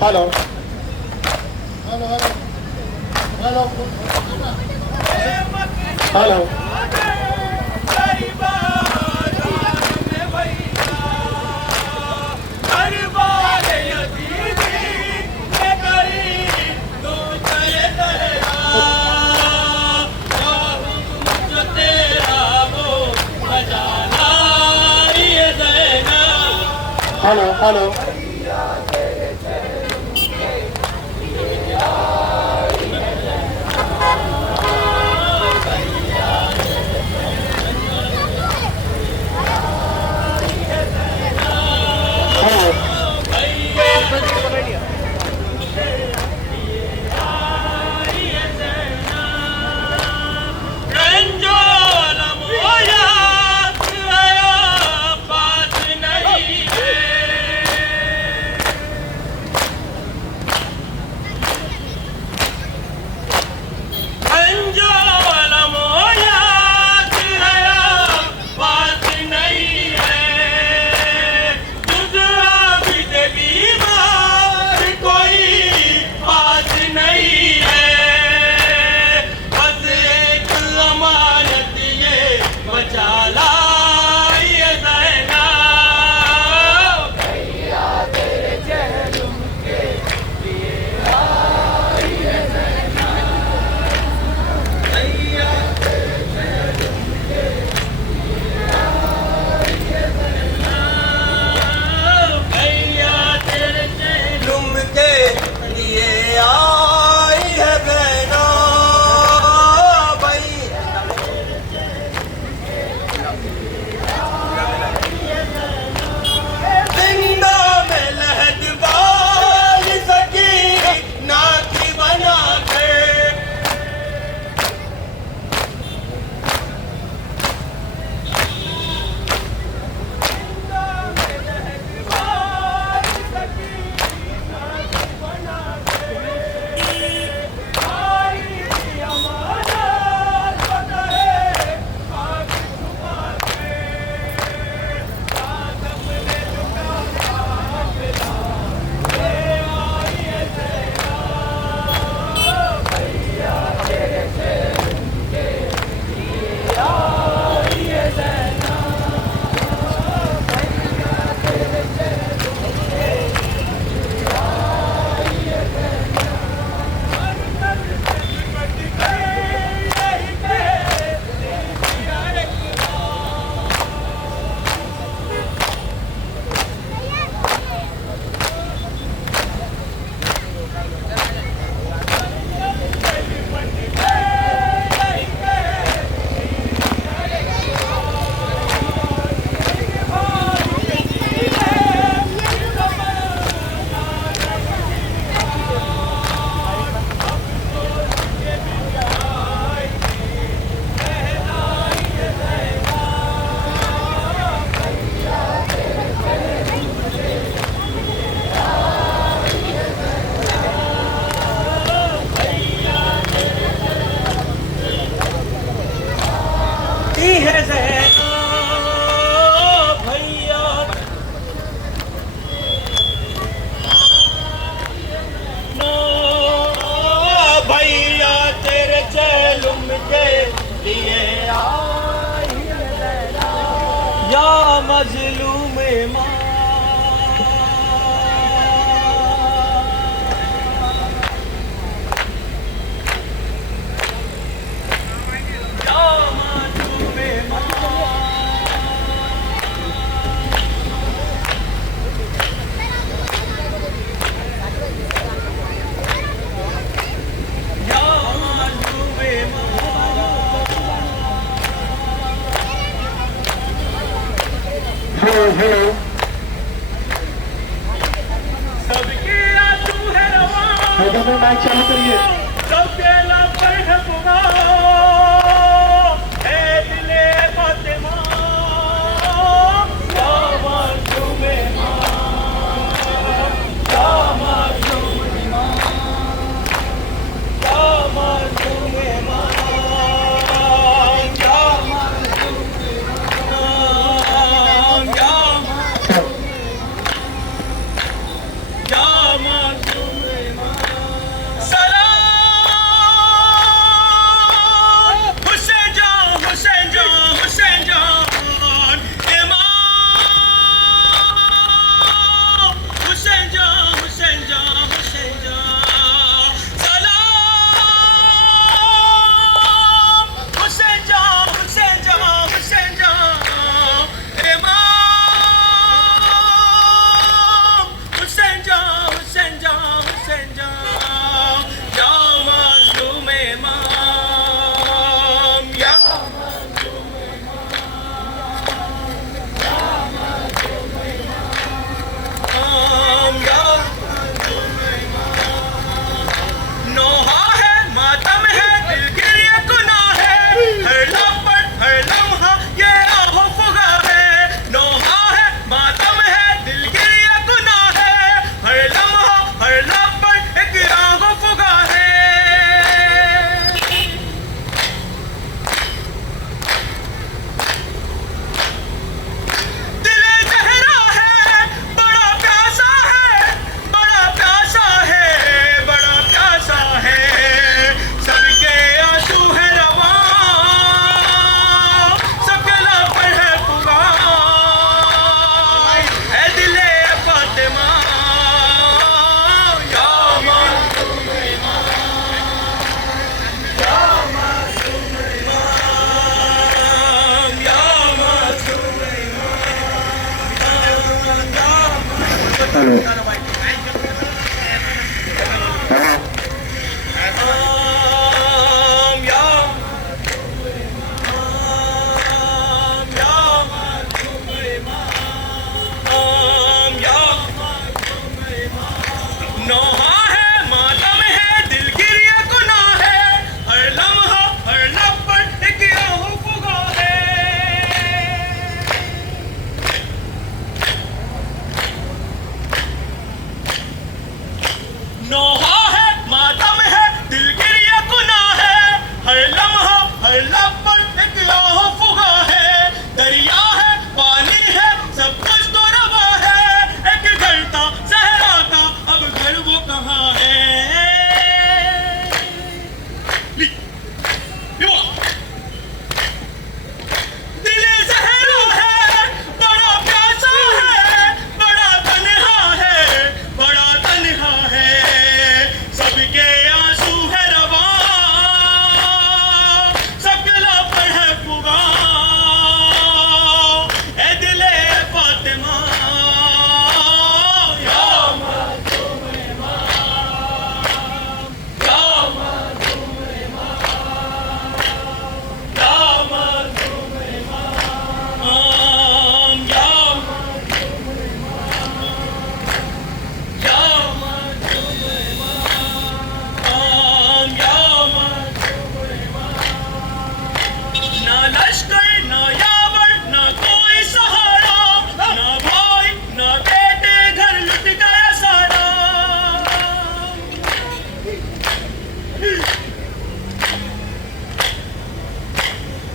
Hello hello hello hello hello मजलूम माँ hello hello सबके आंसू है रवा मैडम में माइक चालू करिए सबके लापर है बुरा है दिले फातिमा या मासूमे माँ या मासूमे माँ या मासूमे माँ या मासूमे माँ या मासूमे माँ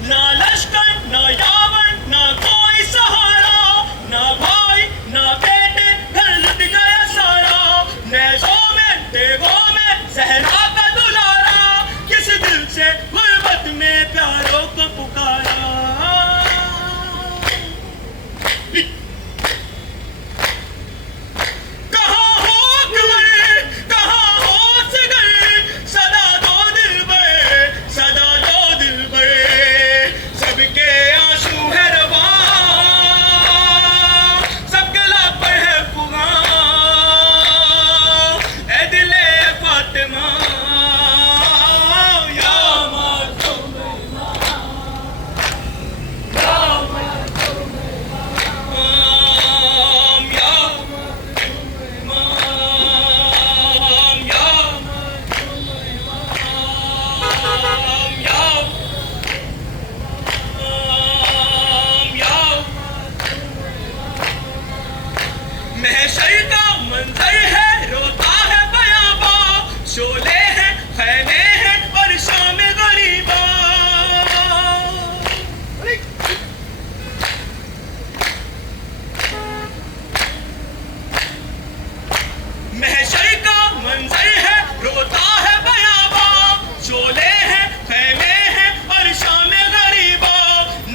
ना लश्कर ना यावर ना कोई सहारा, ना भाई ना बेटे घर लुट गया सारा, नेज़ों में देगों में सहरा का दुलारा, किस दिल से गुर्बत में प्यारों को पुकारा। कहाँ हो अकबर, कहाँ हो असगर, सदा दो दिलबर, सबके आंसू है रवा, सबके लब पर है फुगा, ऐ दिले फातिमा या मासूम या मासूम या महशर का मंजर है, रोता है बयाबा, शोले हैं खैमे हैं और शाम गरीबा। महशर का मंजर है, रोता है बयाबा, शोले हैं खैमे हैं और शाम गरीबा।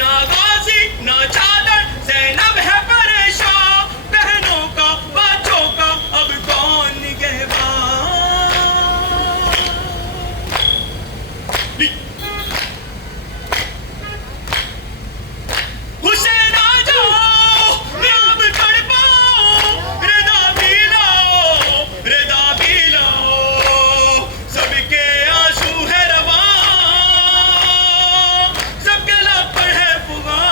ना गाजी ना चादर ज़ैनब है परेशान, बहनों का बच्चों का अब कौन निगहबान। हुसैन आ जाओ, मैं अब तड़पाओ, रिदा भी लाओ, सबके आंसू है रवा, सबके लब पर है फुगा,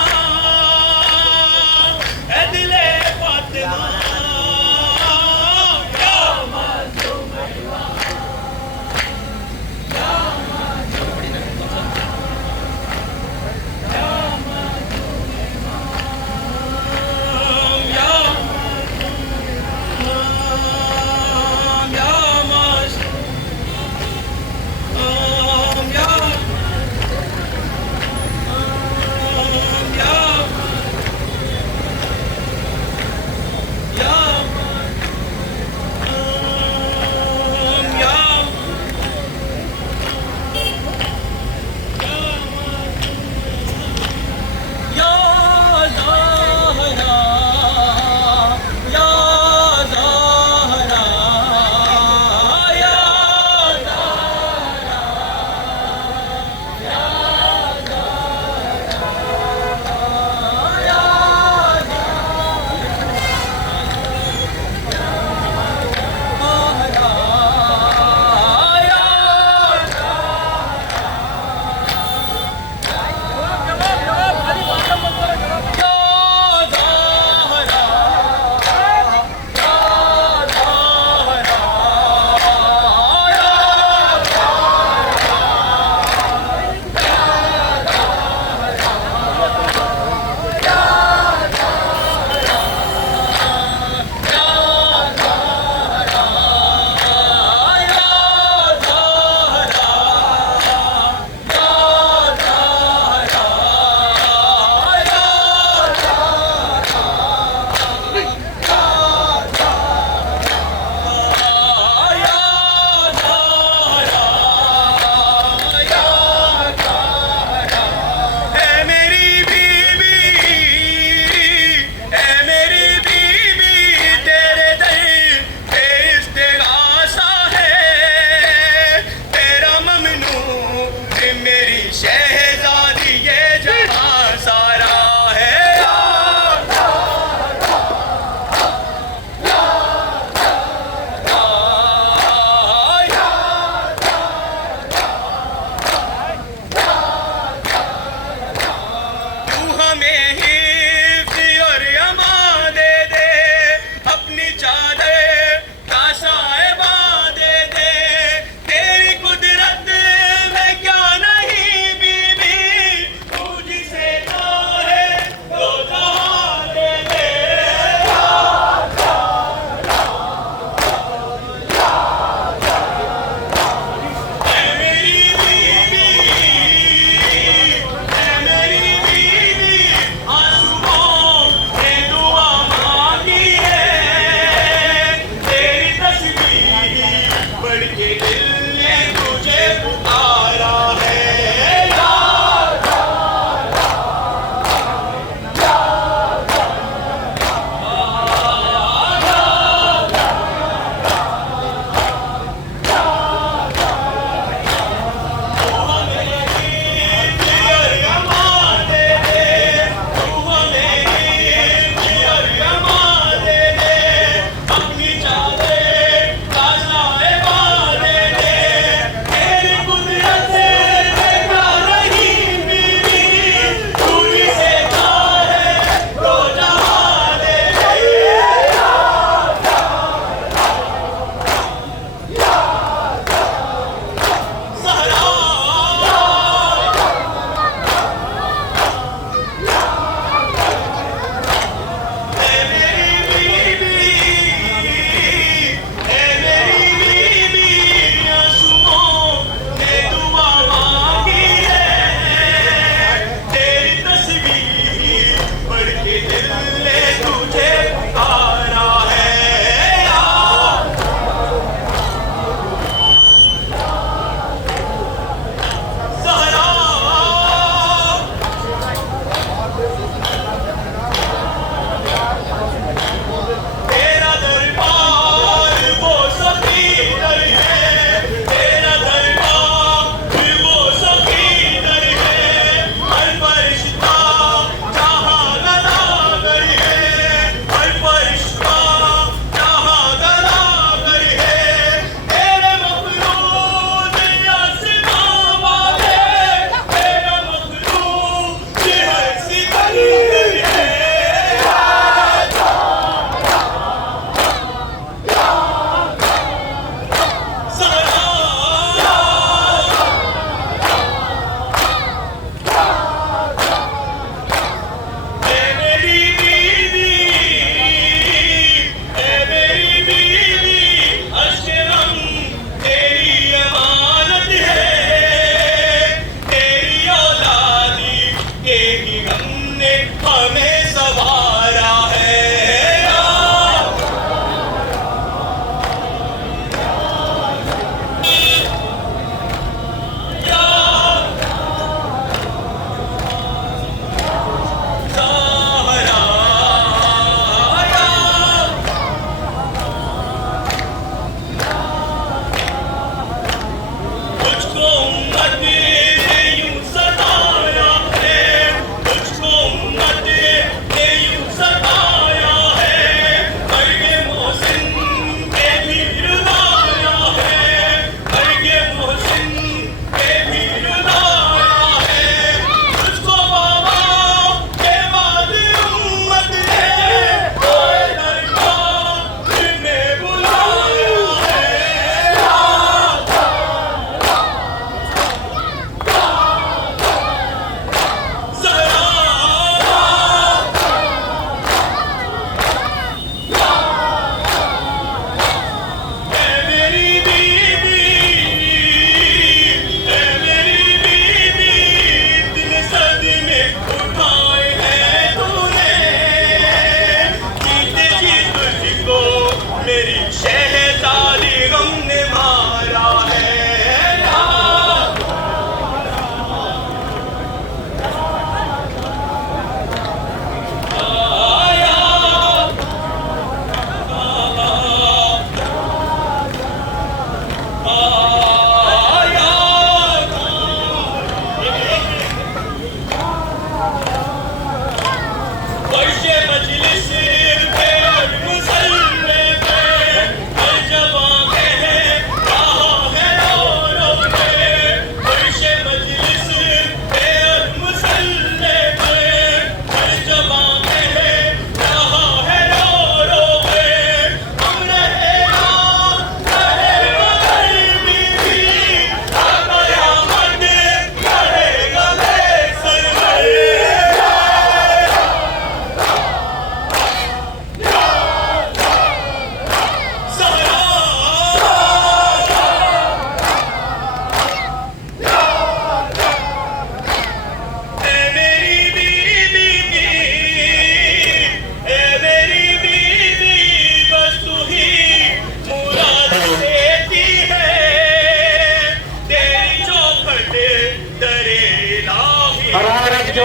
ऐ दिले फातिमा या मासूम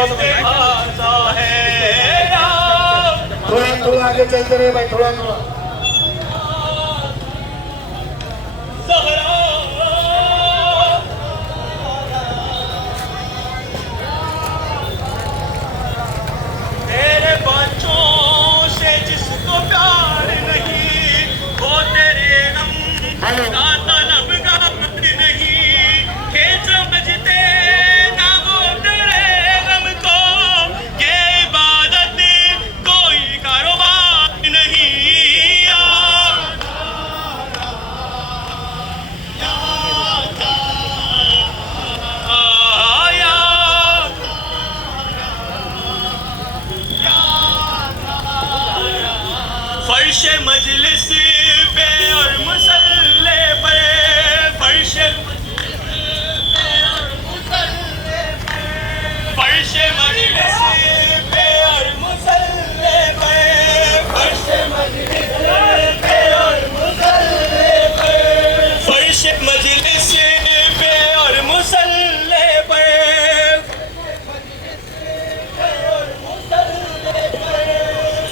इस्तेहाज़ा है यार। थोड़ा आगे चलते रहे भाई, थोड़ा ज़हरा तेरे बच्चों से जिसको प्यार नहीं, वो तेरे गम का तलबगार नहीं। खेल समझते ना वो तेरे गम को, ये इबादत कोई कारोबार नहीं यार। फर्श मजलिस पे और मुसल्ले पे, फर्श मजलिस पे और मुसल्ले पे, फर्श मजलिस पे और मुसल्ले पे, फर्श मजलिस पे और मुसल्ले पे,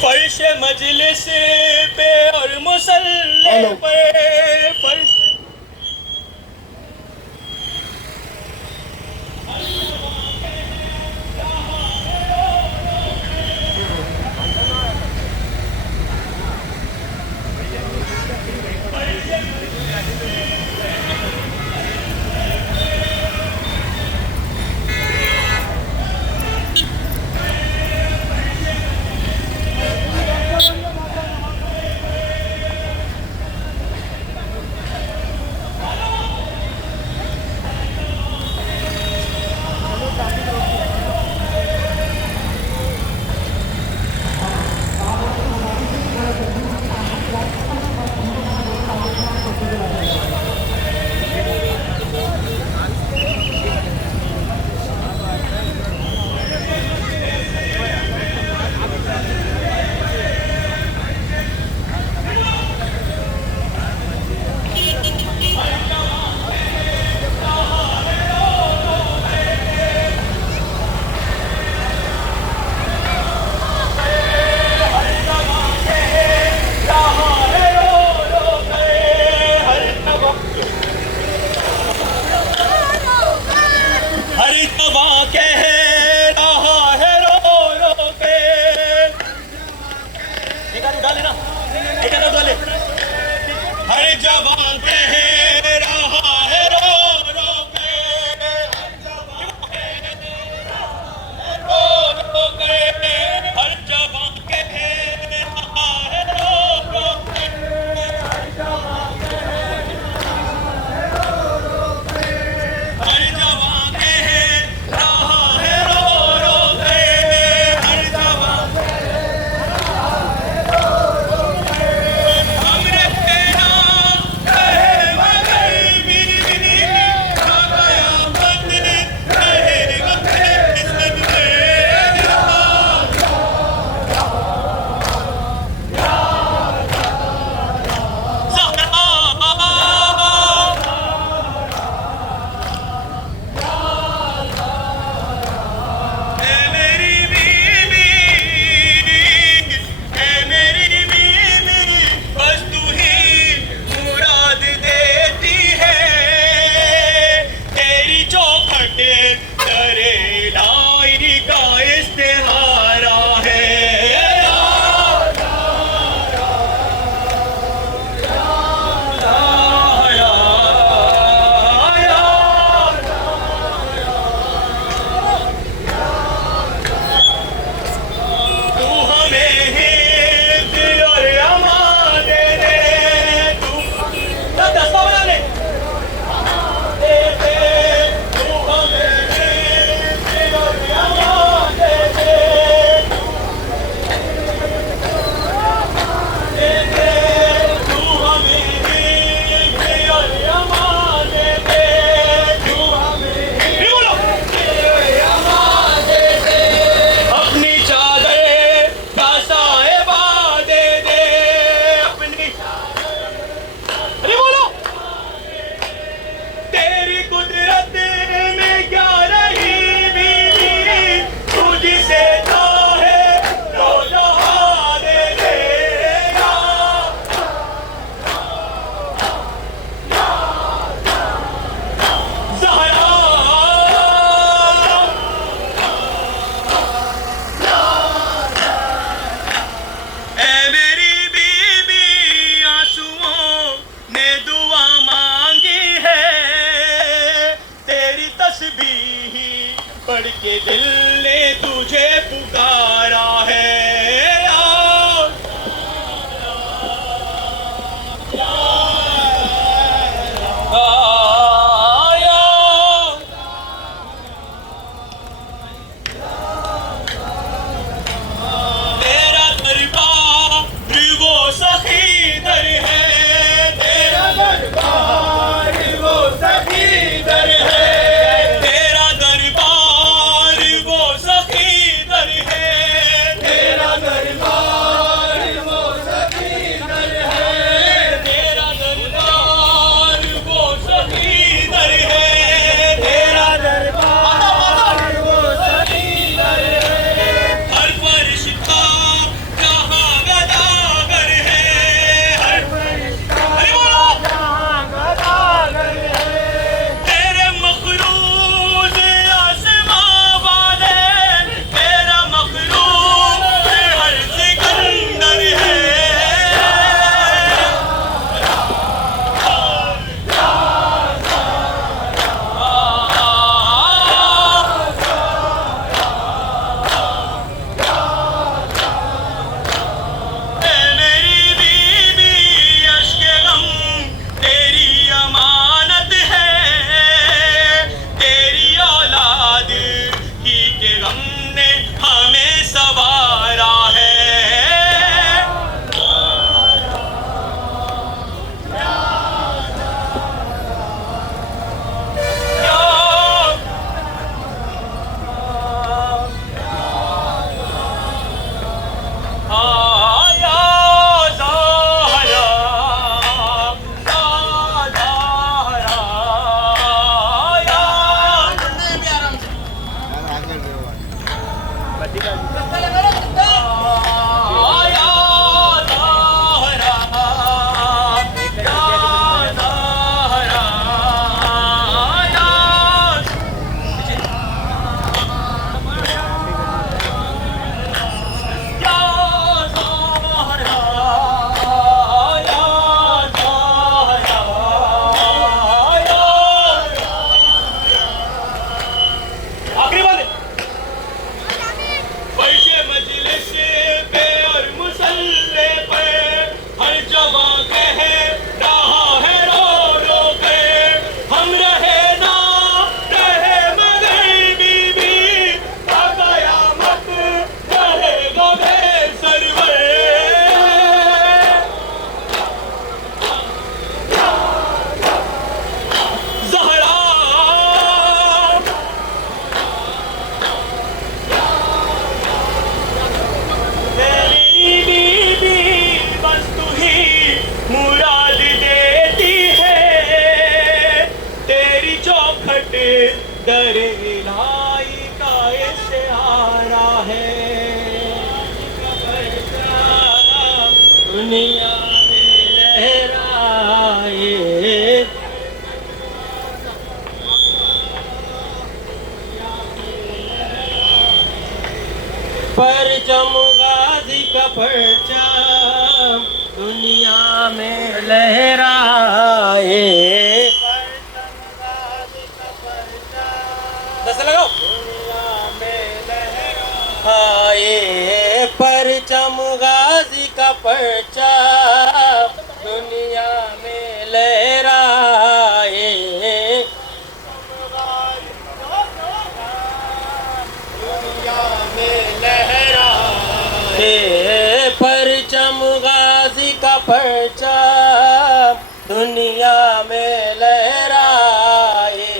फर्श मजलिस पे और मुसल्ले पे, फर्श बढ़ के दिल ने तुझे पुकारा है। तेरा दरबार वो सखी दर है, तेरा दरबार वो सखी दर है, तेरा दरबार वो सखी दर है, तेरा दरबार वो सखी दर है, तेरा दरबार वो सखी दर है, तेरा दरबार वो सखी दर है। हर फरिश्ता जहाँ गदागर है, हर फरिश्ता जहाँ गदागर है, तेरे मखलूक आसमां वाले, तेरा मखलूक हर सिकंदर है। मेरी बीबी अश्के गम तेरी अमानत है, तेरी औलाद ही के गम ने हमें सवारा है। आया ज़हरा, ज़हरा आया। आया ज़हरा, ज़हरा आया। आखिरी बात पैसे मजलिस पे और मुसल्ले पे हर जगह कह रहा है रो रो के, हम रहे ना रहे मगर बीबी का कयामत रहेगा बेसरवर। ज़हरा तेरी बीबी बस तू ही मुराद देती है, तेरी चौखट दर इलाही का इशारा है। दुनिया में लहराए परचम गाजी का परचम दुनिया में लहराए। दस लगाओ। दुनिया में लहराए परचम गाजी का परचम दुनिया में लहराए। परचम गाजी का परचम दुनिया में लहराए।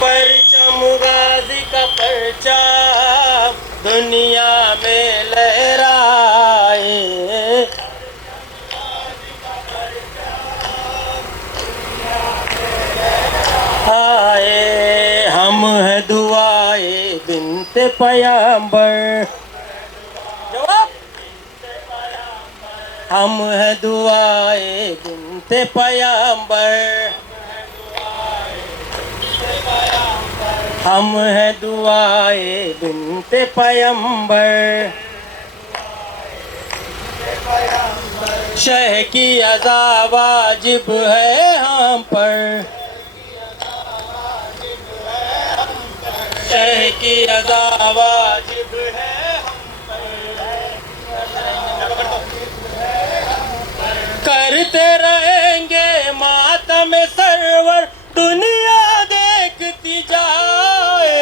परचम गाजी का परचम दुनिया में लहराए। आए हम है दुआए बिनते पयंबर, जवाब हम है दुआए बिनते पयंबर, हम है दुआए बिनते पयंबर। शह की अज़ा वाजिब है हम पर, शह की अज़ा वाजिब है हम पर। करते रहेंगे मातम सरवर दुनिया देखती जाए,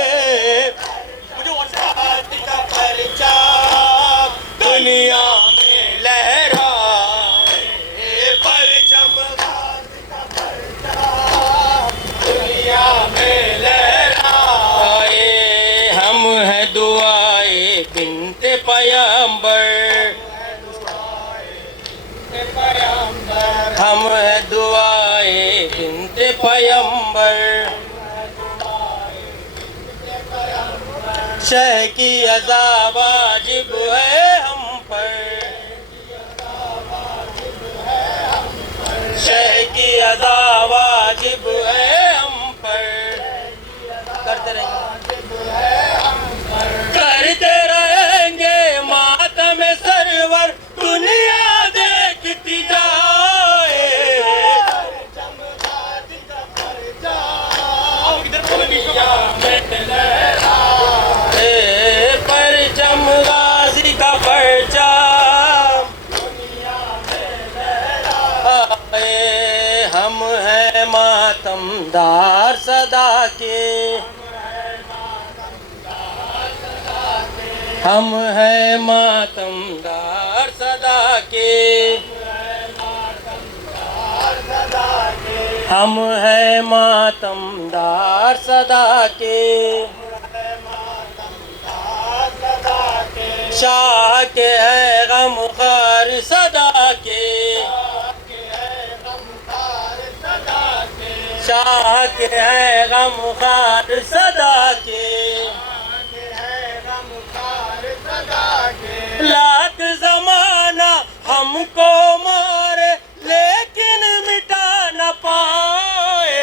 दुनिया में लहराए परचम, दुनिया में लहराए। हम है दुआए बिन्ते पैगंबर, हम है दुआए बिन्ते पैगंबर। शह की अज़ा वाजिब है हम पर, शह की अज़ा वाजिब है हम पर। करते रहेंगे मातम सरवर दुनिया देखती जाए, परचम गाजी का परचम, हम हैं मातमदार सदा के, हम हैं मातमदार सदा के, हम हैं मातमदार सदा के। शाह के है गमखार सदा के, शाह के है गमखार सदा के। लाख ज़माना हमको मारे लेकिन मिटा न पाए,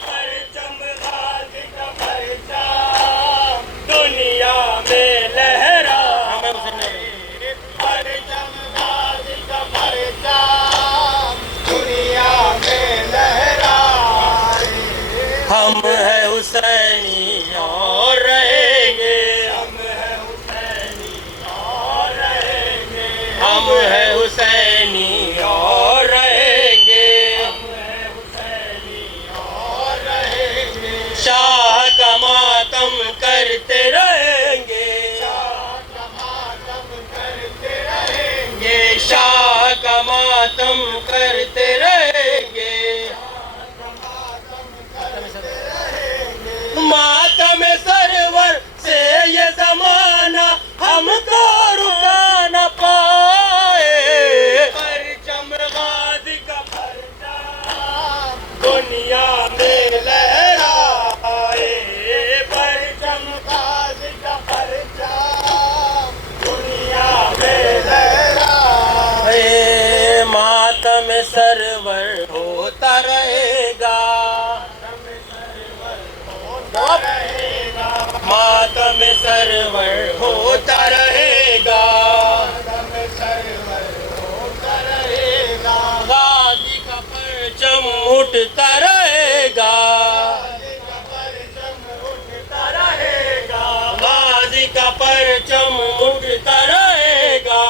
परचम गाज़ी का परचम दुनिया में लहरा। परचम गाज़ी का परचम दुनिया में लहराए। हम है हुसैनी और रहेंगे, हम है हुसैनी और रहेंगे, हम है हुसैनी और रहेंगे, हम है हुसैनी और रहेंगे। शाह का मातम करते रहेंगे, शाह का मातम करते रहेंगे, शाह का मातम करते रहेंगे। मातम सरवर से ये ज़माना हमको रुका न पाए, परचम गाज़ी का परचम दुनिया में लहराए, परचम गाज़ी का परचम दुनिया में लहराए। मातम सरवर होता रहेगा, मातम सरवर होता रहेगा, गाज़ी का परचम उठता रहेगा, गाज़ी का परचम उठता रहेगा।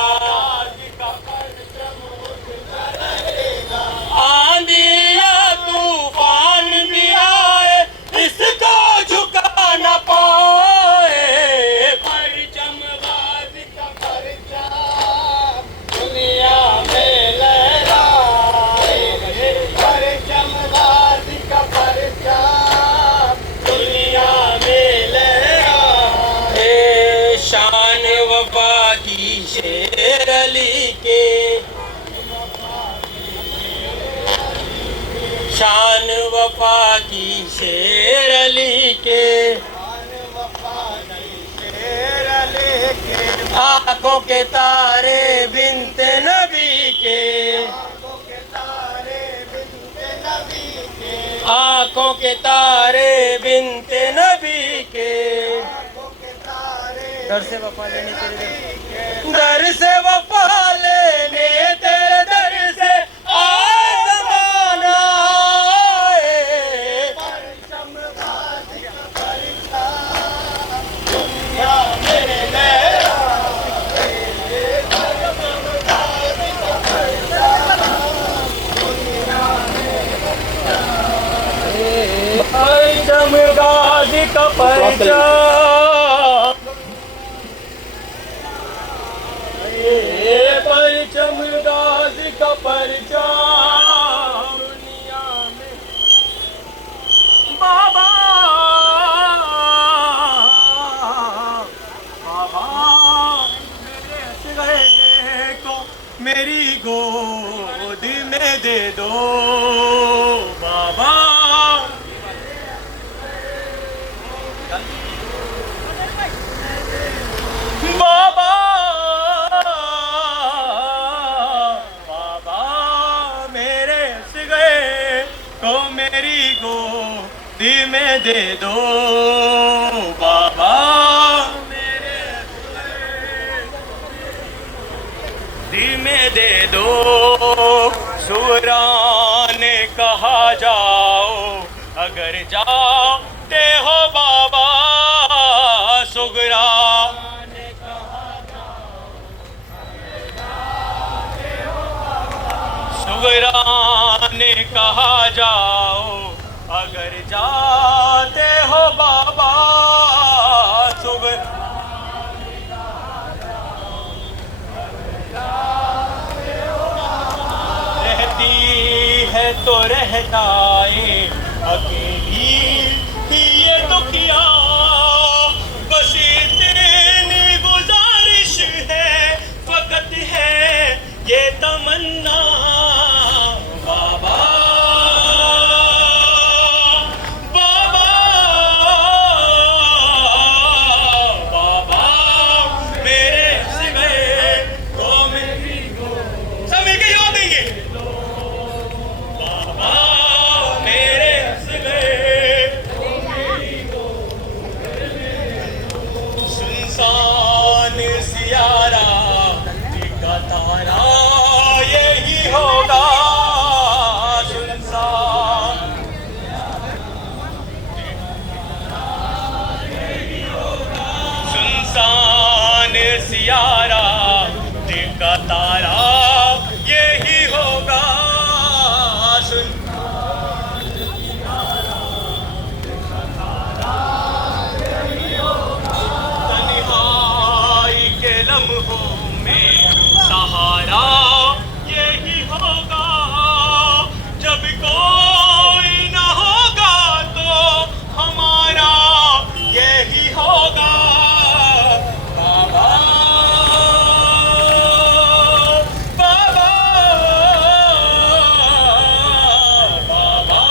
आंधी या तूफान भी आए इसको झुका न पाए, परचम गाज़ी का परचम दुनिया में लहराए, परचम गाज़ी का परचम दुनिया में लहराए। शान वफा की शेर अली के, शान वफा की शेर अली के, आँखों के तारे बिन्ते नबी के, आँखों के तारे बिन्ते नबी के। दर से वफा लेने तेरे दर से वफा लेने तेरे गाजी का परिचय, परचम गाजी का परिचय दुनिया में बाबा, बाबा मेरे असगरे को मेरी गोद में दे दो बाबा। बाबा बाबा मेरे असगरे को मेरी गोद में दे दो बाबा, मेरे असगरे में दे दो। सुरा ने कहा जाओ अगर जाते हो बाबा, सुगरा सुगरा ने कहा जाओ अगर जाते हो बाबा, रहती है तो रह जाए अकेली ही ये दुखिया, बस इतनी गुजारिश है फकत है ये तमन्ना बाबा, बाबा बाबा मेरे सिगरे को मेरी सब मिलके जवाब देंगे बाबा, मेरे सिगरे सुनसान सियारा का तारा यही होगा, सुनसान सुनसान सियारा का तारा यही होगा, तन्हाई के लम्हों में सहारा यही होगा, जब कोई न होगा तो हमारा यही होगा बाबा, बाबा बाबा।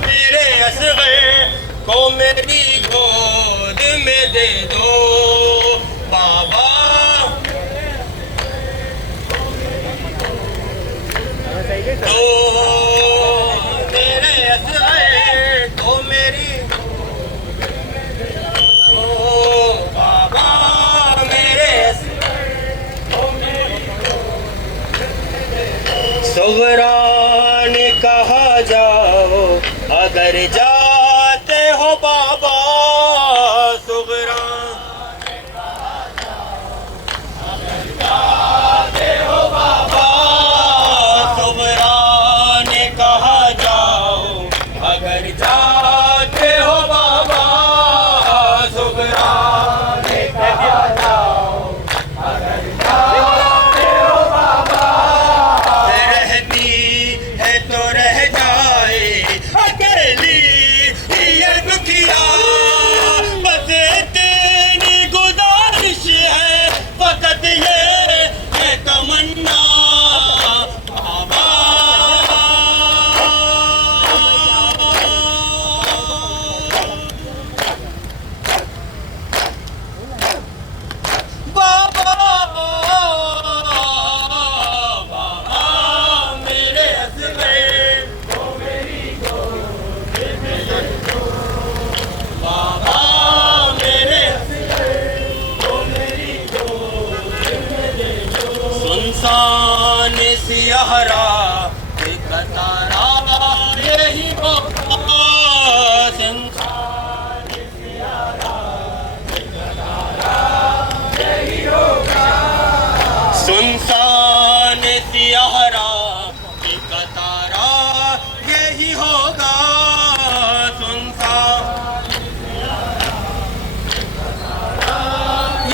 मेरे असगरे को मेरी गोद में दे दो बाबा, तो मेरे असगरे को मेरी ओ बाबा, मेरे सुगरा ने कहा जाओ अगर जाते हो बाबा, सुगरा जाते हो बाबा, सुगरा ने कहा जाओ अगर जाते हो बाबा, सुगरा ने कहा जाओ अगर जाते हो बाबा, रहती है तो रह जाए अकेली ये दुखिया, बस इतनी गुजारिश है फकत ये तमन्ना बाबा, बाबा बाबा मेरे असगरे को मेरी गोद में दे दो बाबा, मेरे असगरे को मेरी गोद में दे दो। सुनसान सियारा एक तारा यही होगा, सुनसान यारा का तारा यही होगा सुनसान,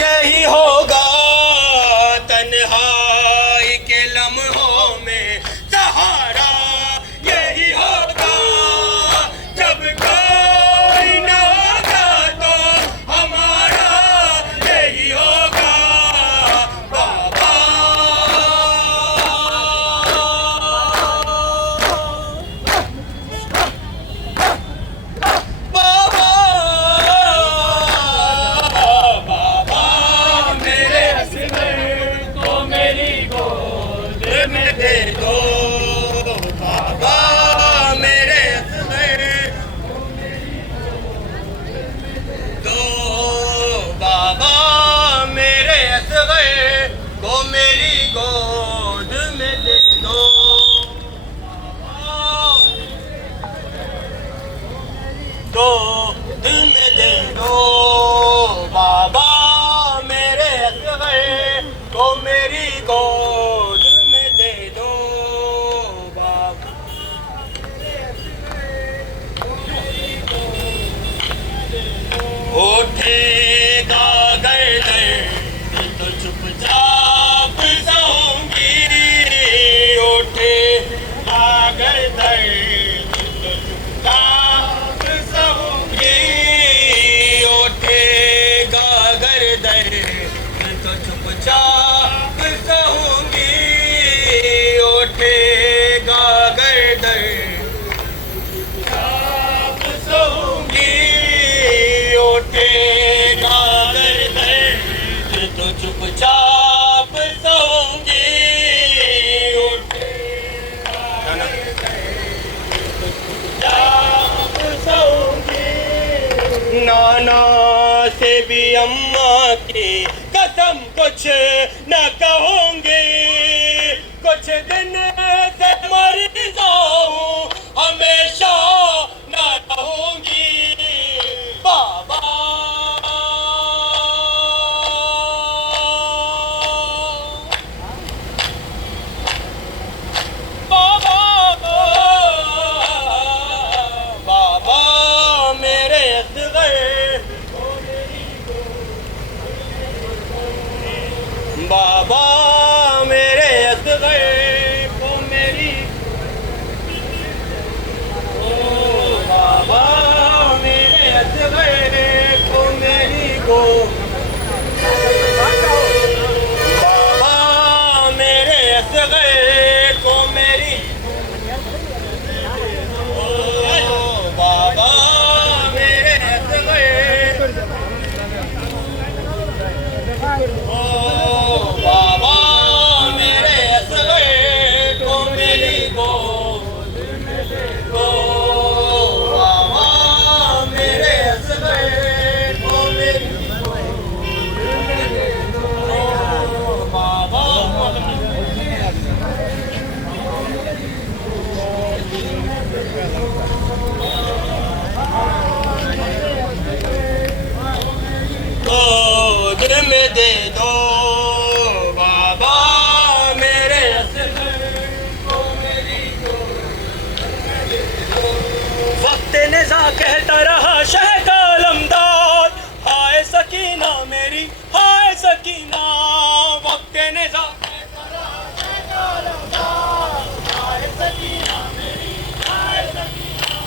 यही होगा तन्हाई के लम्हों में सहारा, यही होगा जब कोई न होगा तो हमारा, यही होगा बाबा। बाबा बाबा मेरे असगर को मेरी गोद में दे दो, बाबा मेरे असगर दो, बाबा मेरे असगर को मेरी गोद में दे दो, दो दिल में दे दो, बाबा मेरे असगर को मेरी गोद में दे दो, बाबा उठेगा गर्दन तो चुपचाप सहूंगी, उठेगा गर्दन तो चुपचाप सहूंगी, उठेगा गर्दन तो चुपचाप सहूंगी, उठेगा गर्दन चुपचाप सहूंगी, उठेगा गर्दन तो चुपचाप सहूंगी, उठेगा चुपचाप सहूंगी। नाना से भी अम्मा की कसम कुछ न कहूंगी, कुछ दिन से मर जाऊं हमेशा न रहूंगी, बाबा बाबा बाबा मेरे असगर, बाबा मेरे असगर को मेरी, ओ बाबा मेरे असगर को मेरी गो, बाबा मेरे असगर को मेरी, ओ बाबा मेरे असगर, ओ बाबा मेरे असगर को मेरी गोद में दे दो, बाबा मेरे असगर को मेरी गोद में दे दो, बाबा गोद में दे दो, बाबा मेरे असगर को मेरी गोद में दे दो। वक्त निज़ा कहता रहा शह का अलमदार, हाय सकीना मेरी हाय सकीना, वक्त निज़ा कहता रहा शह का अलमदार, हाय सकीना मेरी हाय सकीना,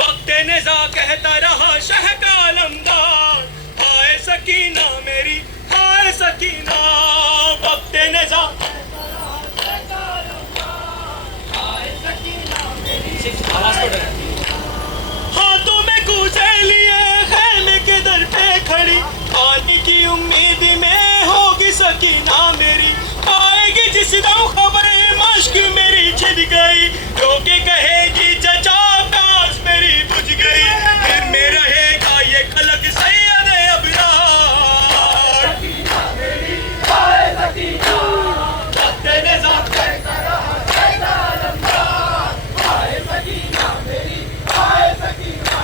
वक्त निज़ा कहता रहा शह का अलमदार, हाय सकीना मेरी हाय सकीना, वक्त निज़ा कहता रहा शह का अलमदार, हाय सकीना मेरी हाथों में कूचे लिए खैमे के दर पे खड़ी, आने की उम्मीद में होगी सकीना मेरी, आएगी जिस दम खबर मश्क मेरी छिद गई, रोके कहेगी चचा प्यास मेरी बुझ गई, दिल में रहेगा ये खलक सैयद अबरार, हाय सकीना वक्त निज़ा कहता रहा शह का अलमदार, हाय सकीना मेरी हाय सकीना,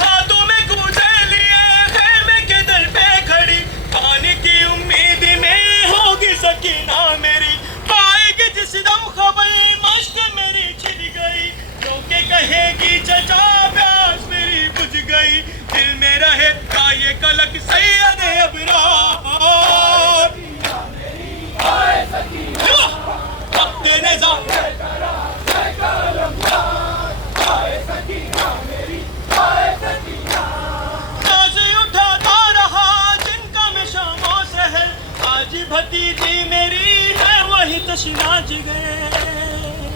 हाथों में कूचे लिए खैमे के दर पे खड़ी, पानी की उम्मीद में होगी सकीना मेरी, तशना जिगर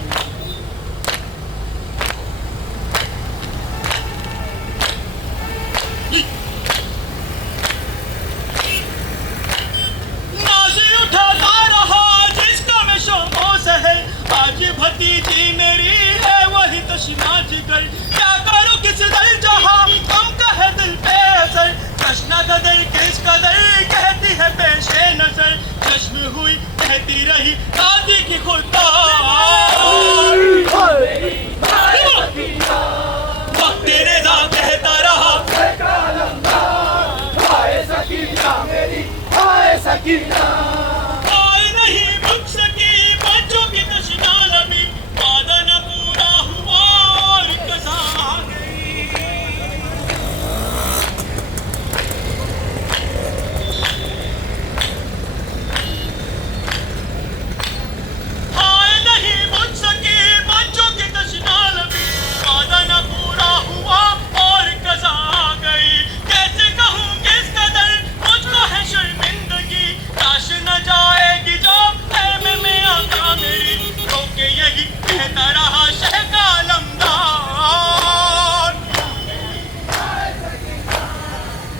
आज भतीजी मेरी है वही तशना जिगर क्या करूं किस दल जहां कम कहे दिल पे असर तशना कदर किस कदर कहती है पेशे नजर जश्न हुई कहती रही दादी की खुदार वक्त रेज़ा कहता रहा हाय सकीना मेरी हाय सकीना आए नहीं रुक सकी बच्चों की तशना लबी वादा न पूरा हुआ और कज़ा आ गई आए नहीं रुक सकी बच्चों की तशना लबी वादा न पूरा हुआ और कज़ा आ गई कैसे कहूँ किस कदर मुझको है शर्मिंदगी काश न जाएगी जो खेमे में आका मेरी रोके यही कहता रहा शह का अलमदार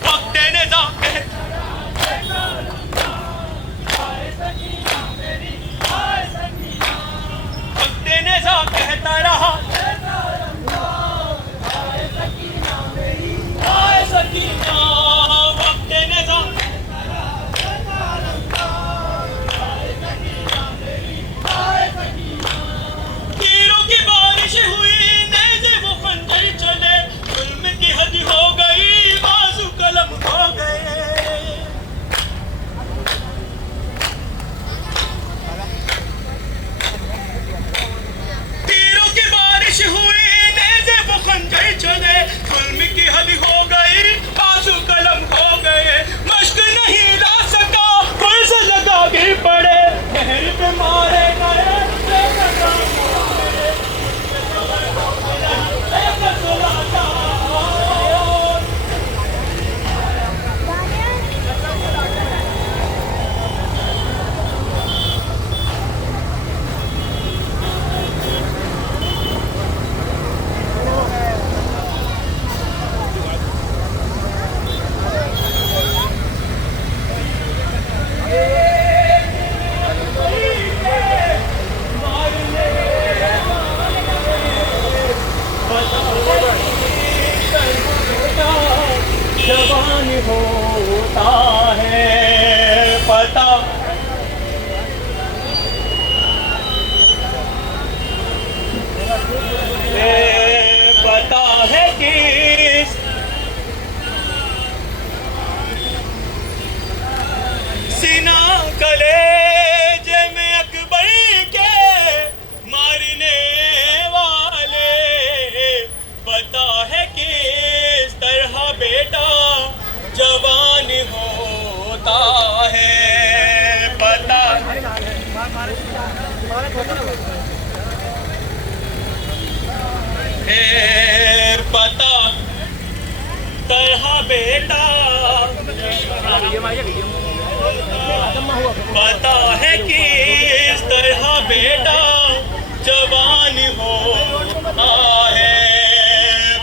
वक्त नेज़ा कहता वक्त नेज़ा कहता रहा हाय सकीना वक्त नेज़ा तीरों की बारिश हुई नेज़े वो खंजर चले जुल्म की हद हो गई बाजू कलम हो गए तीरों की बारिश हुई नेज़े वो खंजर चले जुल्म की हद हो गई बाजू कलम हो गए मश्क नहीं ला सका फल से लगा गिर पड़े कहर पे मारे गए जवान होता है पता पता है किस सीना कलेजे में अकबर के मारने वाले पता है किस तरह बेटा जवान होता है पता पता तरह बेटा पता है किस तरह बेटा जवान होता है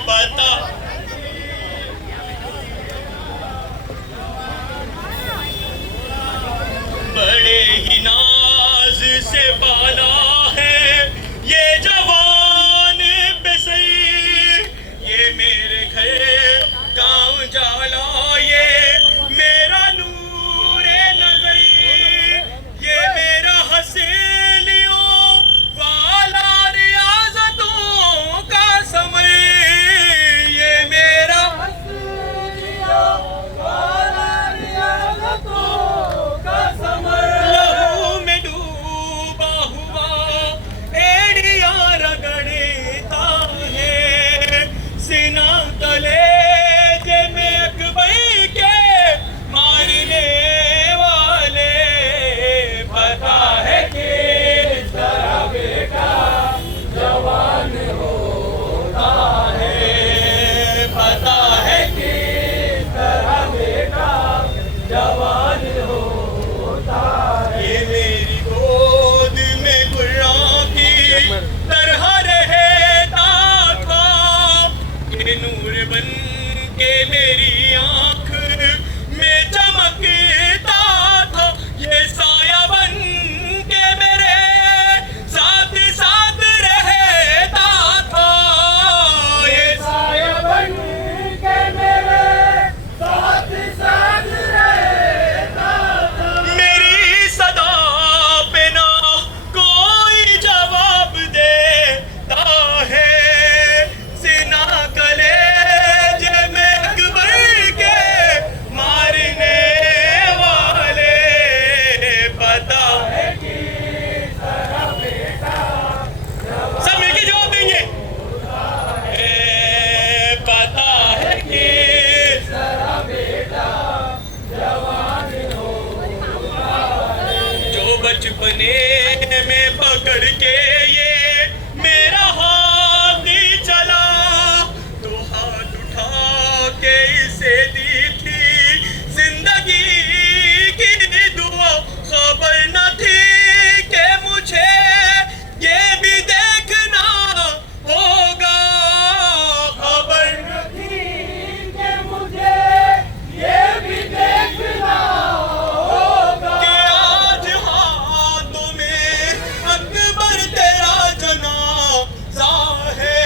पता बड़े ही नाज से पाला है ये जवान पे सही ये मेरे घर गाँव जाला ये मेरा नूरे नजर ये मेरा हसीलियों वाला रियाजतों का समय ये मेरा हसीलियों वाला रियाजतों का समय लहू में डूबा हुआ में पकड़ के ये मेरा हाथ ही चला, तो हाथ उठा के इसे दी थी जिंदगी की दुआ। खबर न थी कि मुझे ये भी देखना होगा, खबर न थी कि मुझे ये भी देखना होगा कि आज हाथों में अकबर तेरा जनाजा है।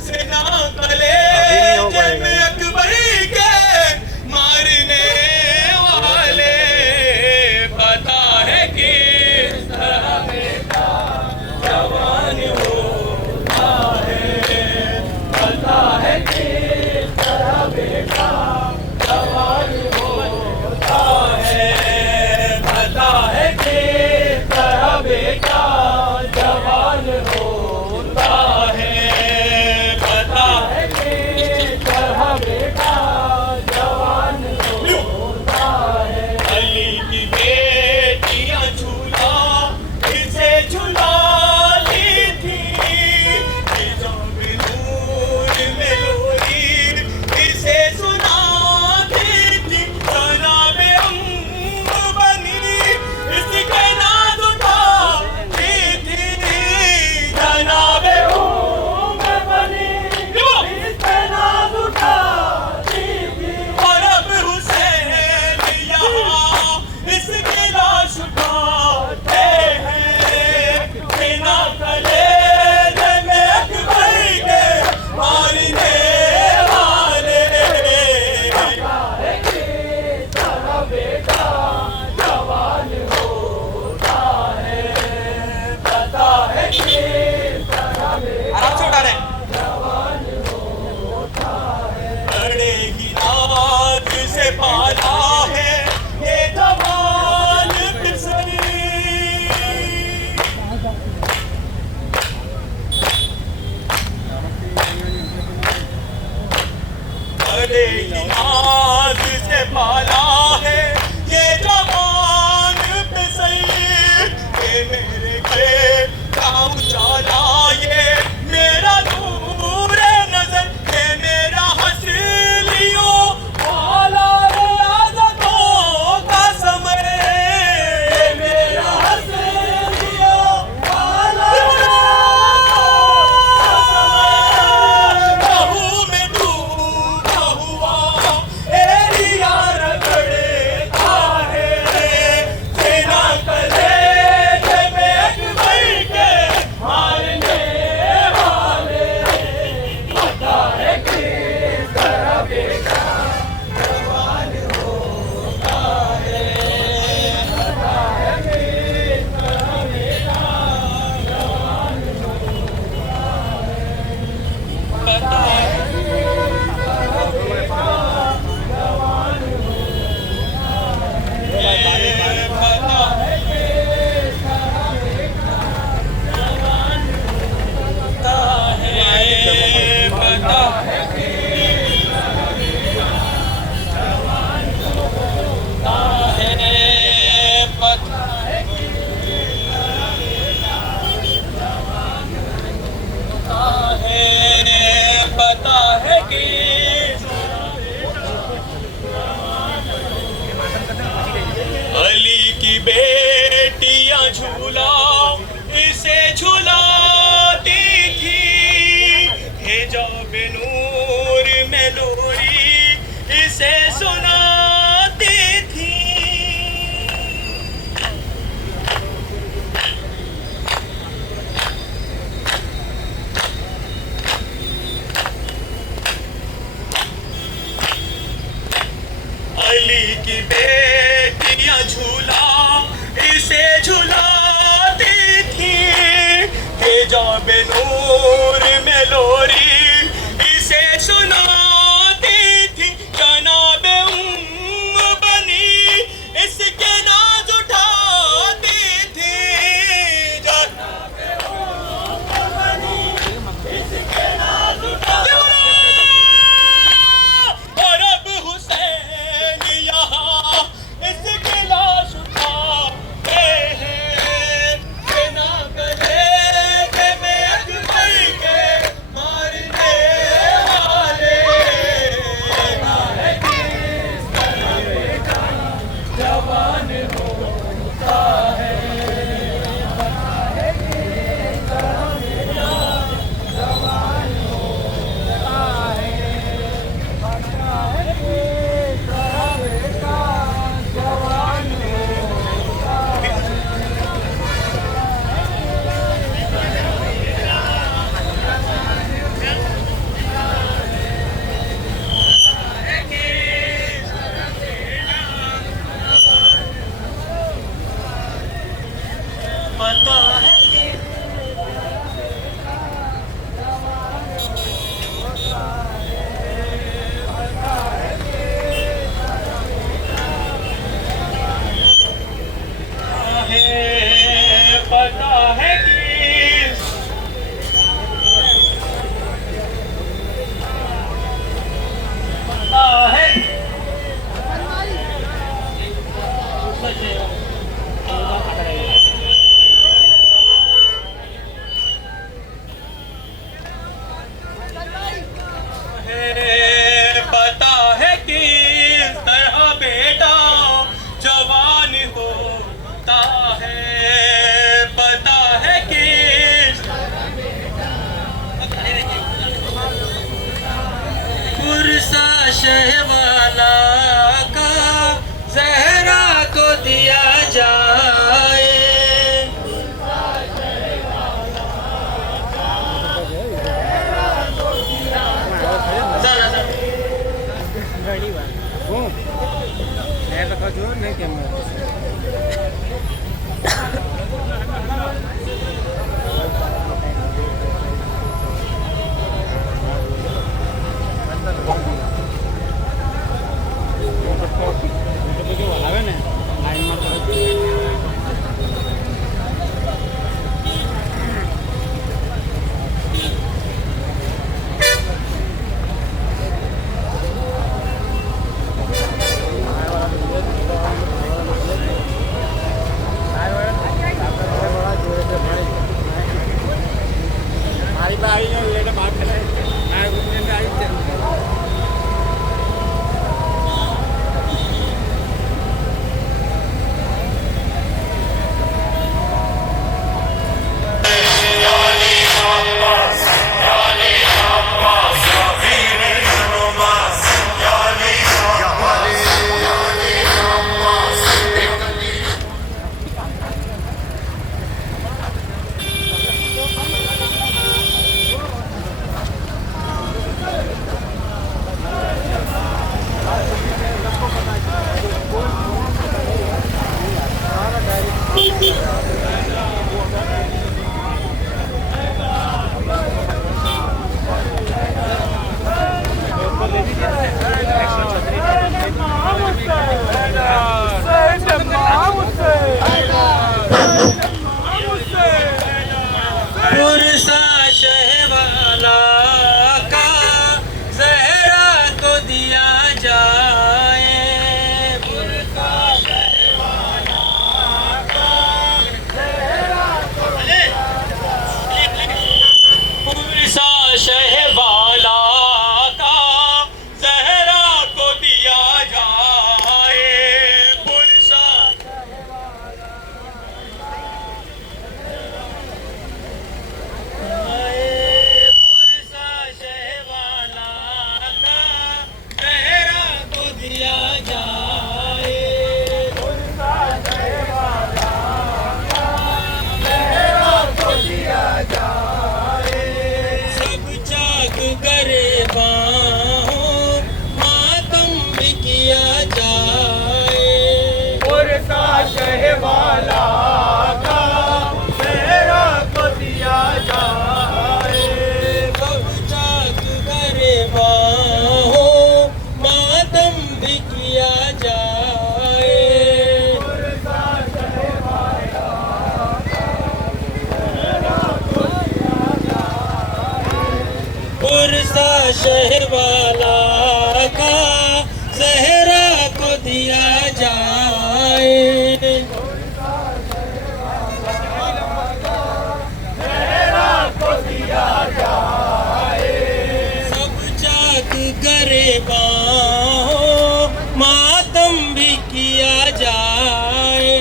सिना कलेजे में अकबर के मारने वाले, पता है किस तरह बेटा जवान होता है, पता है किस तरह बेटा जवान होता है, पता है किस तरह बेटा जवान होता है, पता है किस तरह बेटा जवान होता है। अली की बेटियां झूला इसे झूला ली थी, हिजाब नूर में लोरी इसे सुनाती थी। जनाबे बनी इसके नाज उठाती थी, जनाबे बनी इसके नाज उठाती थी। और अब हुसैन यहाँ इसकी लाश उठाते हैं। बिना कलेजे में अकबर के मारने वाले, है किस तरह बेटा जवान होता है, पता है किस तरह बेटा आराम से उठा रहे जवान होता है। बड़े ही नाज से पाला है ये जवान पिसरी, बड़े ही नाज से पाला है ये जवान पिसरी। ये मेरे घर का उजाला, ये मेरा नूर नजर, ये मेरा हंसलियों वाला आज़ादों का समय, ये मेरा हंसलियों वाला बहू में डूबा हुआ एरिया रगड़ता है। सेना कलेजे में शहर वाला का जहरा को दिया जाए। सब जाग गरेबाओं मातम भी किया जाए।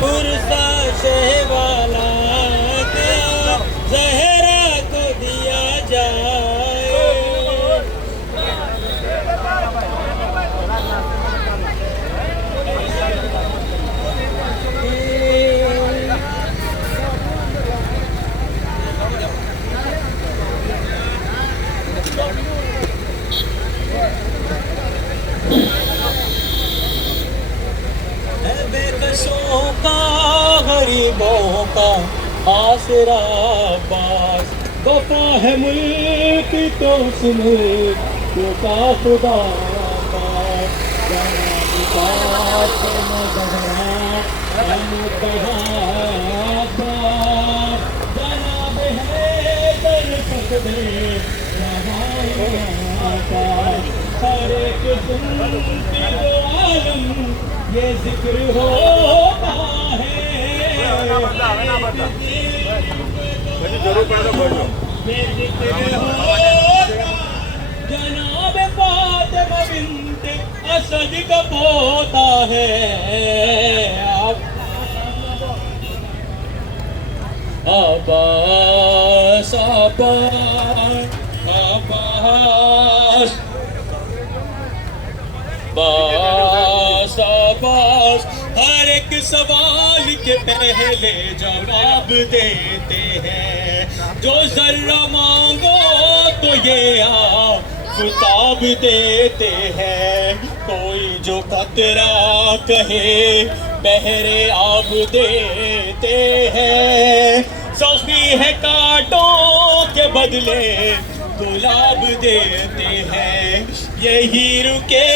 पुरसा शहवाला का जहरा को दिया जाए। बेकसों का गरीबों का आसरा बास वफा है मुल्क तो मुल्क का खुदा का जनाब है दर सकदे हर एक सुनती दो आलम ये जिक्र होता है। ये जिक्र होता जनाब फातिमा बिन्ते असद का पोता है। अब्बास अब्बास अब्बास बास अब्बास हर एक सवाल के पहले जवाब देते हैं। जो जर्रा मांगो तो ये आफताब देते हैं। कोई जो कतरा कहे बहरे आब देते हैं। सौखी है कांटों के बदले गुलाब देते हैं। यही रुके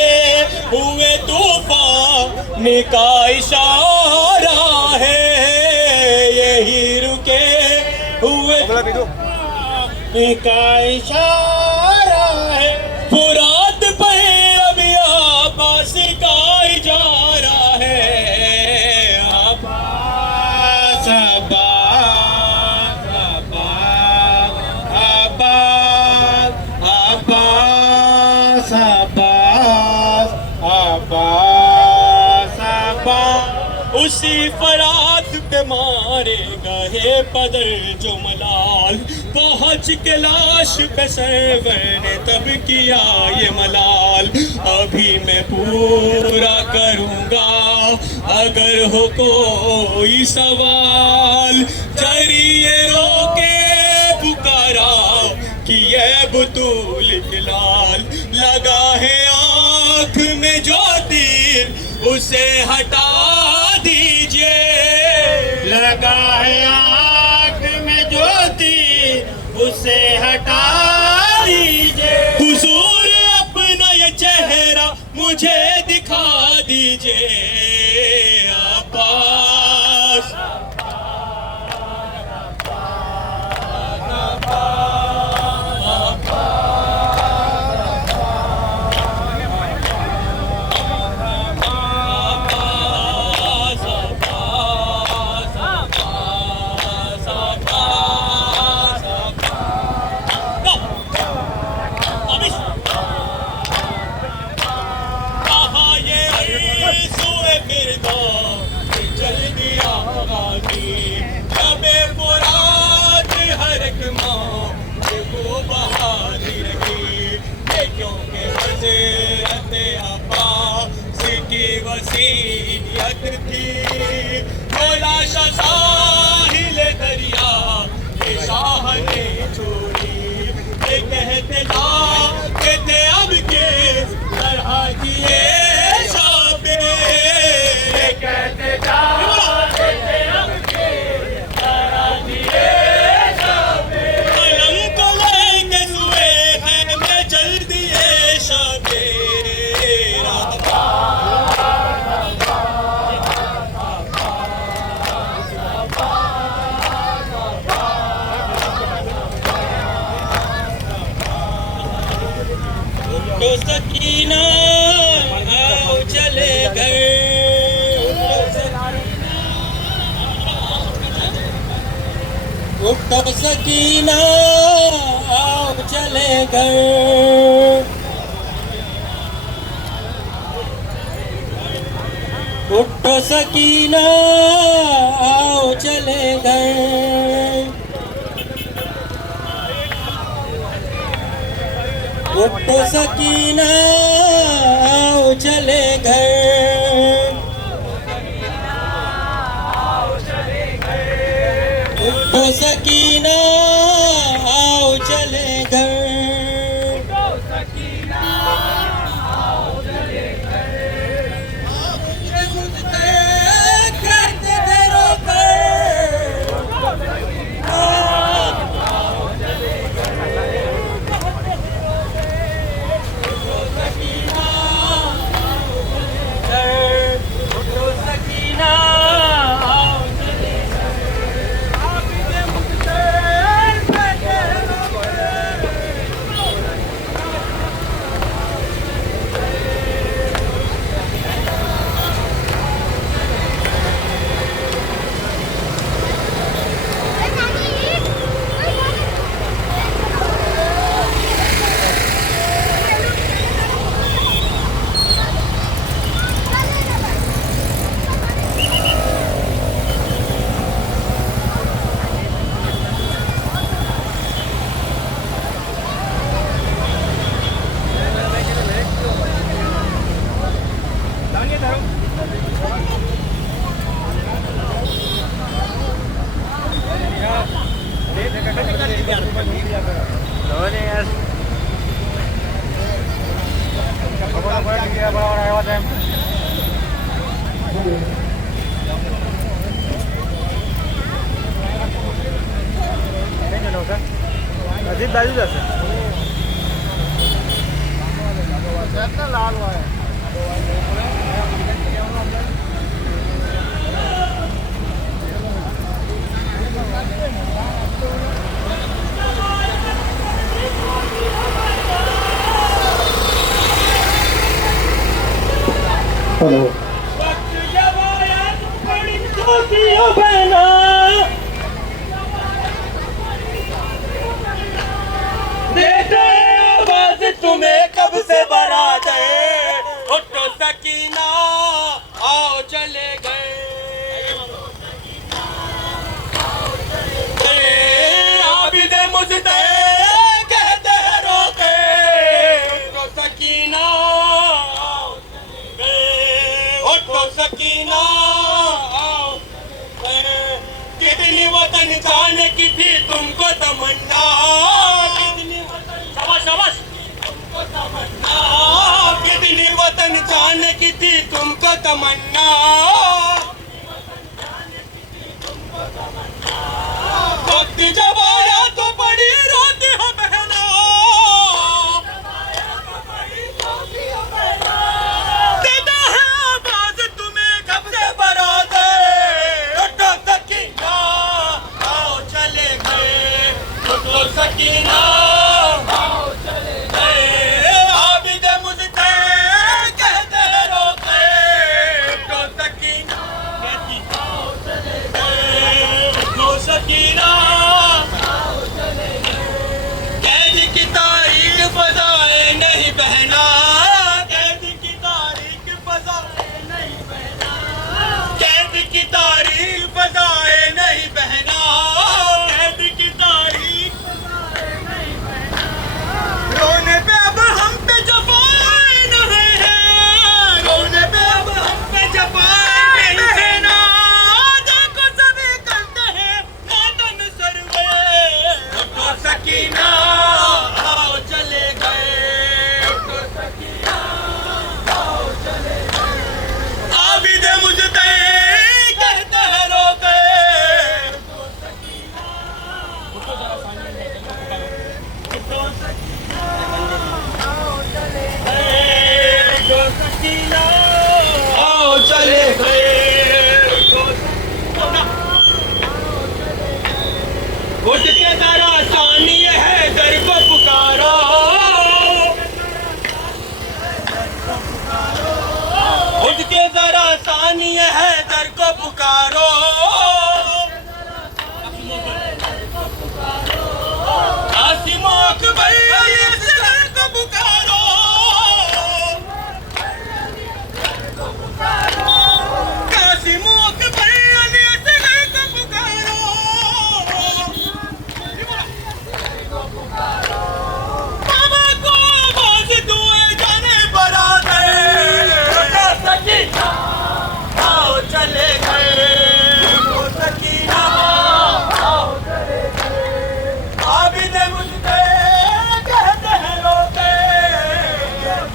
हुए तूफान का इशारा है। यही रुके हुए तूफान का इशारा है। फुरात पे अभी आबास का इजारा है। आबास आबास आबास आबास अब्बास अब्बास अब्बास उसी फरात पे मारे गए पदर जो मलाल पहुँच के लाश पे सरवर ने तब किया ये मलाल। अभी मैं पूरा करूँगा अगर हो कोई सवाल। जरिए रोके पुकारा कि ये बुतूल लाल लगा है आँख में जो तीर उसे हटा दीजिए। लगा है आँख में जो तीर उसे हटा दीजिए। हुजूर अपना ये चेहरा मुझे दिखा दीजिए। अब्बास वसीयत थी। मौला शाह साहिल दरिया के शाह ने छोड़ी। ये कहते ना कहते अब के तरह किए शाबे। ये कहते ना कहते अब के तरह किए शाबे। कलम को लेके हुए हैं मैं चल दिए शाबे। सकीना आओ चले घर, उठो सकीना आओ चले घर, उठो सकीना आओ चले घर, उठो सकीना आओ चले घर, उठो सकीना आओ चले घर, अजीब बाजू जैसे लाल हुआ है। हेलो तुम्हें कब से बारात है, उठो सकीना आओ चले गए, आबिद मुझसे कहते रोके, उठो सकीना आओ चले गए, उठो सकीना आओ कितनी वतन जाने की थी तुमको तमन्ना, शाबाश शाबाश, कितनी वतन जाने की थी तुमको तमन्ना, वक्त जब आया तो बड़ी रोती हो बहना, देता है आवाज तुम्हें कब से बारात है, उठो सकीना आओ चले गए, उठो सकीना आबिद मुझसे कहते रोके, उठो सकीना सानी है दर को पुकारो, कासिम अकबर असगर को पुकारो, कासिम अकबर असगर को पुकारो, बाबा को आवाज दुए जाने बरादर, सकीना आओ चले गए, वो सकीना आओ चले गए, आबिद मुझसे कहते हैं रोते,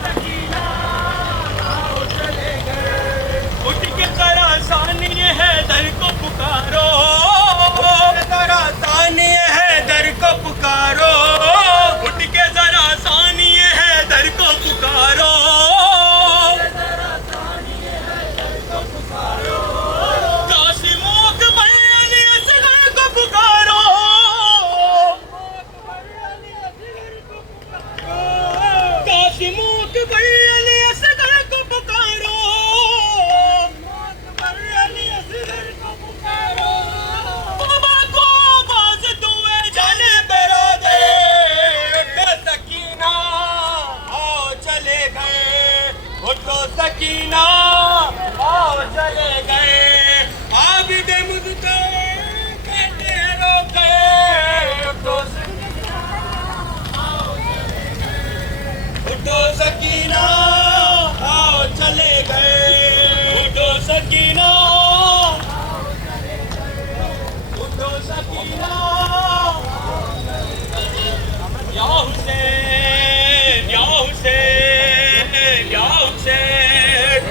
सकीना आओ चले गए, उठ के जरा सानी है दर को पुकारो, जरा सानी है दर को पुकारो, उठ के जरा सानी है दर को पुकारो, कासिम अकबर असगर को पुकारो, कासिम अकबर असगर को पुकारो, बाबा को आवाज दुए जाने बरादर, सकीना आओ चले गए, उठो सकीना आओ चले गए, आबिद मुझसे कहते हैं रोके, उठो सकीना आओ चले गए, उठो सकीना आओ चले गए, उठो सकीना, उठो सकीना, या हुसैन या हुसैन या हुसैन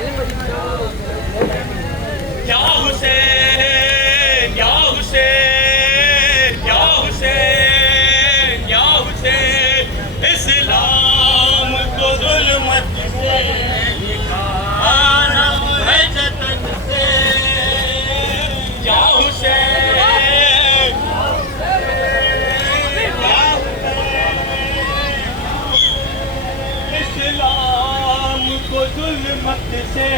या हुसैन या हुसैन या हुसैन या हुसैन, इस्लाम को जुल्मत से निकाला है जतन से, या हुसैन इस्लाम को जुल्मत से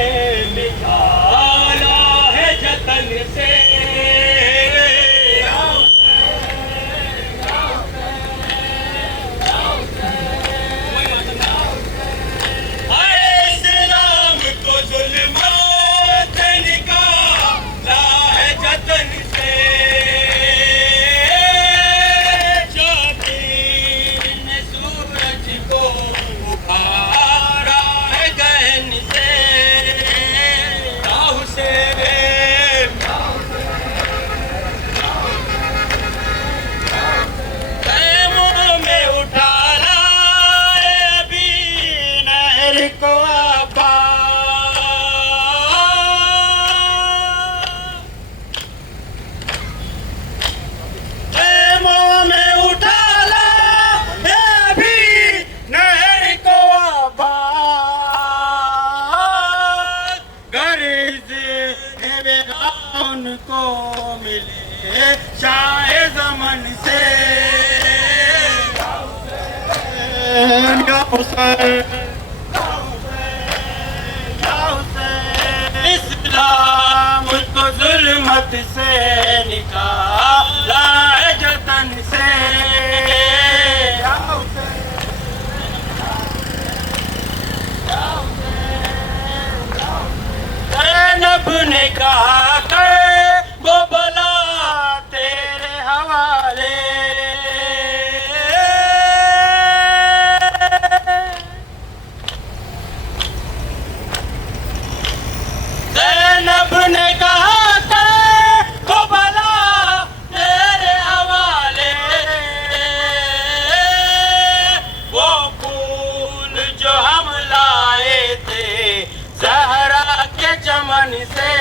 निकाला है जतन से, इस्लाम को जुल्मत से निकाला है जतन से, जातिन ने सूरज को उखाड़ा है गहन से, या हुसैन खैमों में उठा लाए अभी नहर को आबा, खैमों में उठा लाए अभी नहर को आबा, गर्ज उनको मिले शाहे ज़मन से, या हुसैन इस्लाम को जुल्मत से निकाला है जतन से, ज़ैनब ने कहा कर वो भला तेरे हवाले, ज़ैनब ने कहा कर वो भला तेरे हवाले, वो फूल जो हम लाए थे ज़हरा के चमन से,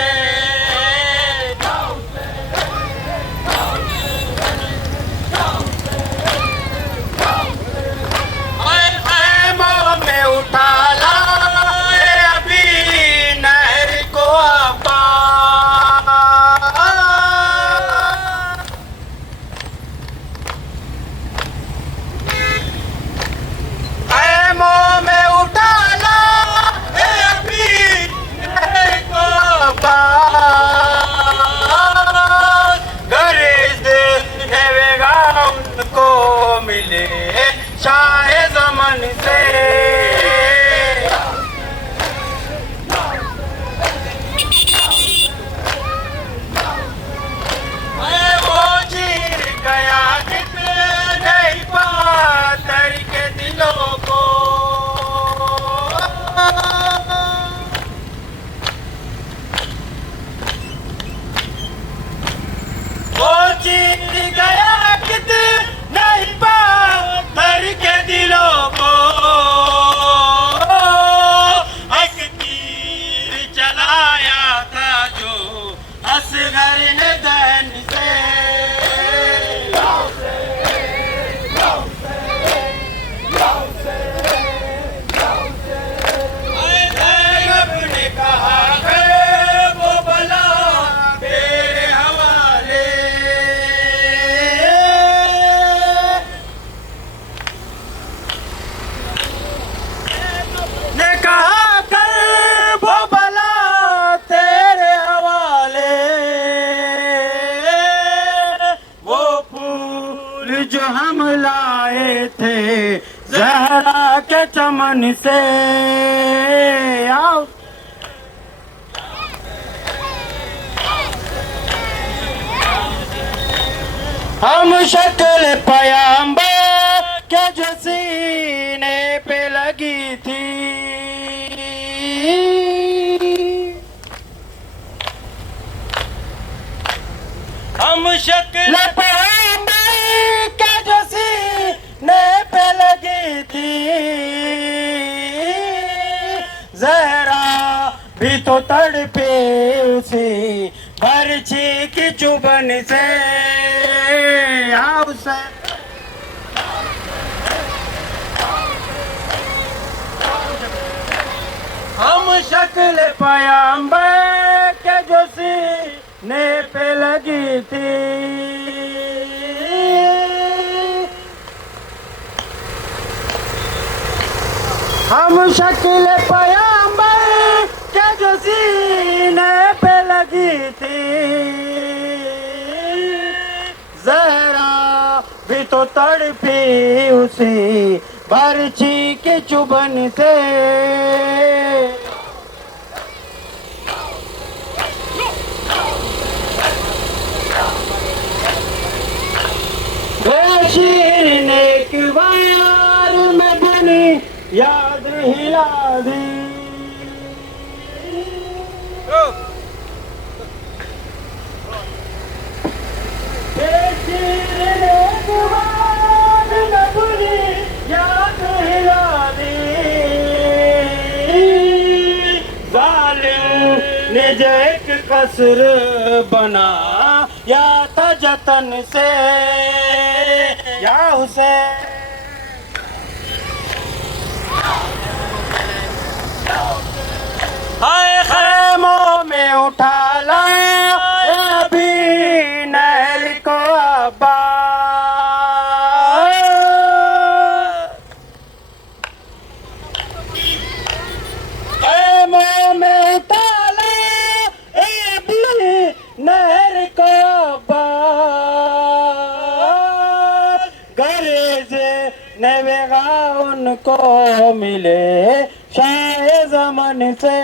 जहरा के चमन से आओ। हम शक्ल पयंबर के जो सीने पे लगी थी, हम शक्ल पयंबर के जो सीने पे लगी थी, जहरा भी तो तड़पे उसी बरछी की चुभन से। आओ से हम शक्ल पयंबर के जो सीने पे लगी थी, हम शक्ल पयंबर के जो सीने पे लगी थी, जहरा भी तो तड़पी उसी बरछी की चुभन से। शीरने की वार में बनी याद हिला दी, शीरने की वार में बनी याद हिला दी, जालिम ने जो एक कसर बना या था जतन से। या उसे हाय खैमों में उठा लाया अभी नहर को अब्बा, खैमों में उठा लाया अभी नहर को अब्बा, नवेगा उनको मिले शाह ज़मान से।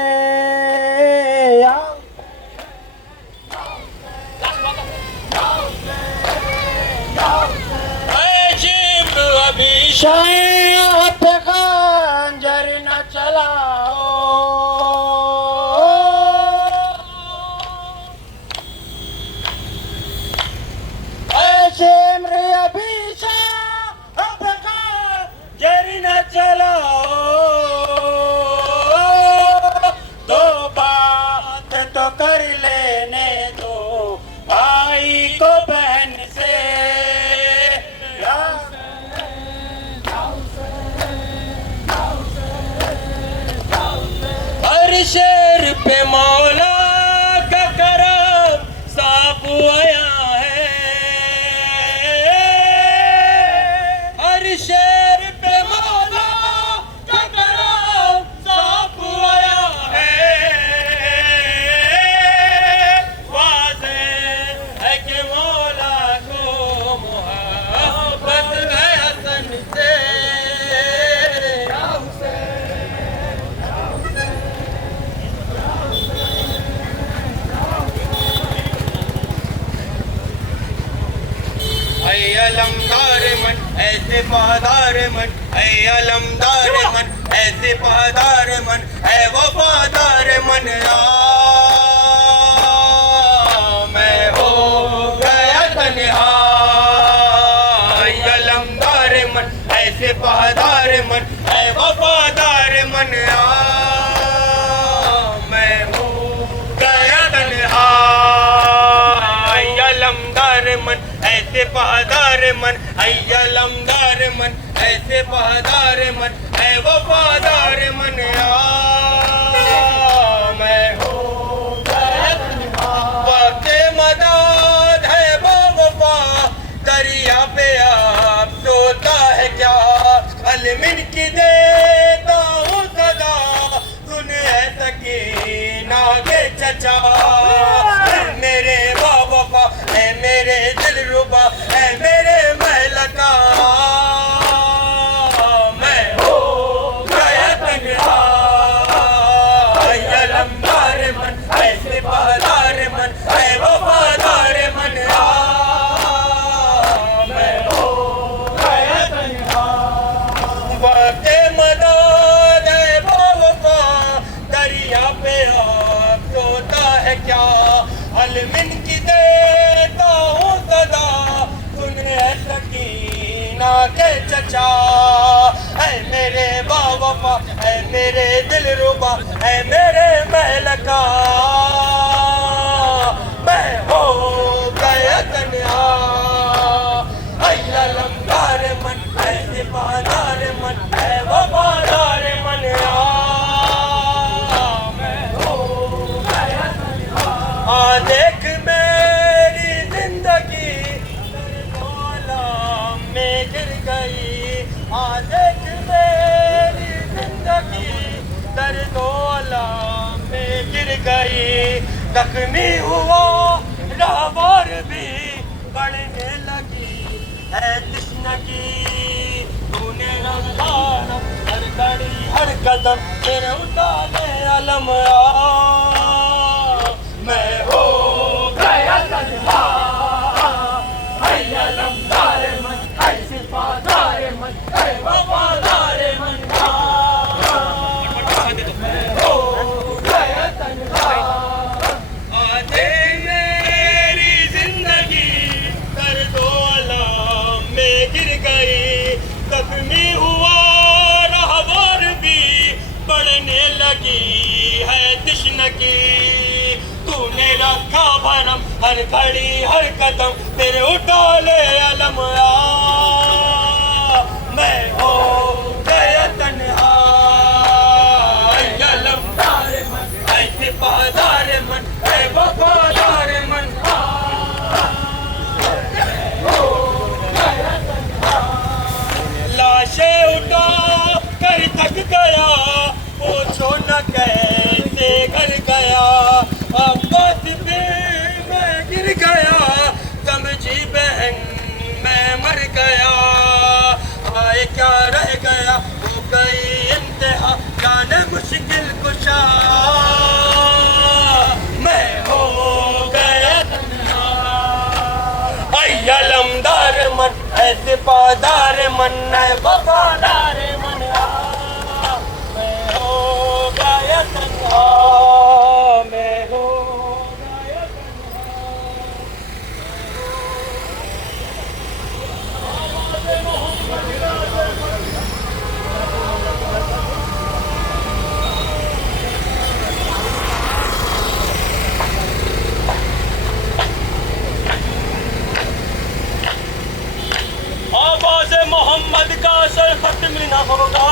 अभी शाह पे खंजर न चलाओ, अभी जरी न चलाओ, तो बात तो कर लेने दो भाई को बहन से। हर शेर पे मौला का करम साफ आया है, हर शेर अलमदार मन ऐसे पहादार मन, ऐ अलमदार मन ऐसे पहादार मन, ऐ वफादार मन, मैं हो गया तन्हा। ऐ अलमदार मन ऐसे पहादार मन, ऐ वफादार मन, मैं हो गया तन्हा। ऐ अलमदार मन ऐसे पहादार मन, ऐ अलमदार मन ऐसे पहादार मन, ऐ वफादार मन, मैं हो गया तन्हा। वक्त मदद है वो वफा दरिया पे आप सोता है क्या, अलमिन की देता हूँ सदा सुन है सकीना के चचा। मेरे बाबा है मेरे दिल रुबा है मेरे महल का, मैं हो अलमिन की देता हूँ सदा, सुन है सकीना के चचा। है मेरे बावफा, है मेरे दिल रुबा, है मेरे महल का, मैं हो गया तन्हा। अलमदार मन है सिपादार मन है वफादार मन, मैं हो गया तन्हा। देख मेरी जिंदगी मौला में गिर गई, देख मेरी जिंदगी दर्दोला में गिर गई। जख्मी हुआ रावर भी बढ़ने लगी है तश्नगी, तूने रंगार हर घड़ी हर कदम तेरे उठाने अलम मैं हो गया तन्हा। अलमदार मन है सिपादार मन है वफादार मन, मैं हो गया तन्हा। आधे मेरी जिंदगी दर्दो अलम में गिर गई, जख्मी हुआ रहबर भी बढ़ने लगी है तश्नगी। तूने रखा भरम हर घड़ी हर कदम तेरे उठा ले अलम मैं हो गया तन्हा। अलमदार मन है सिपादार मन है वफादार मन, हो गया तन्हा। लाशें उठा कर थक गया, पूछो न कैसे घर गया। अब्बास पे मैं गिर गया, समझी बहन मैं मर गया। आए क्या रह गया, हो गई इंतहा जाने मुश्किल कुशा, मैं हो गया तन्हा। अलमदार मन है सिपादार मन है वफादार मन, मैं हो गया तन्हा, मैं हो गया आवाज़ मोहम्मद का असर खत्म न होगा।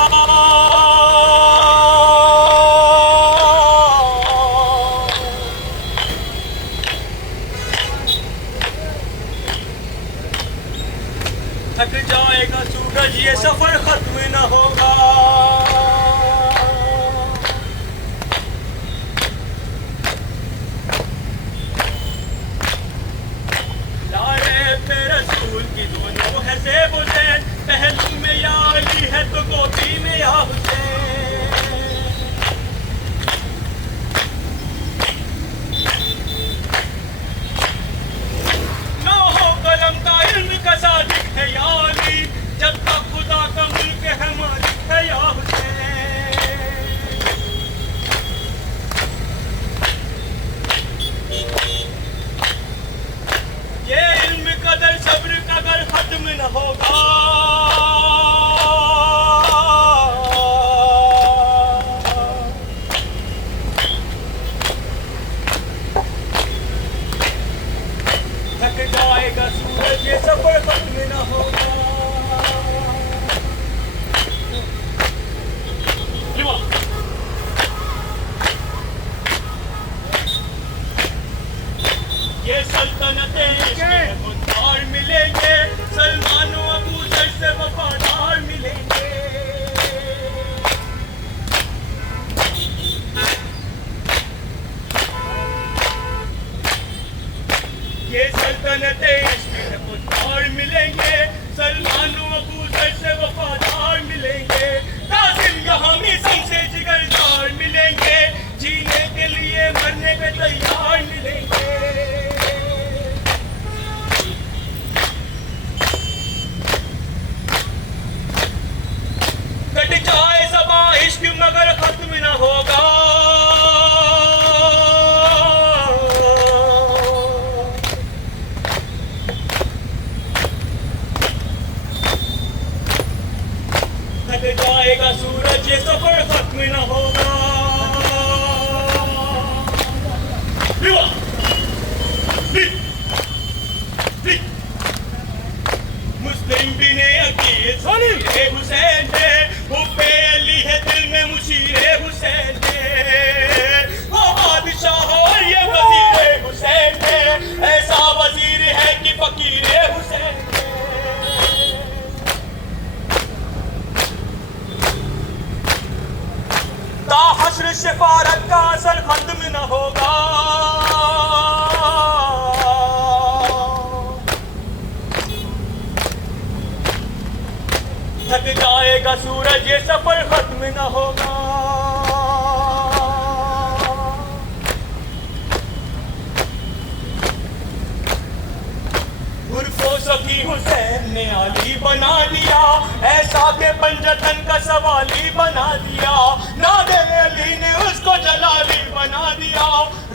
थक जाएगा सूरज ये सफर खत्म न होगा। लारे पे रसूल की दोनों है ज़ेब व ज़ैन, पहलू में या अली है तो गोदी में या हुसैन। लौहो कलम का इल्म का सादिक है या अली, जब तक खुदा का मुल्क है मालिक असर सिफारत का असर खत्म न होगा। थक जाएगा सूरज, ये सफर खत्म न होगा। सखी हुसैन ने अली बना दिया, ऐसा के पंजतन का सवाली बना दिया। नादे अली ने उसको जलाली बना दिया,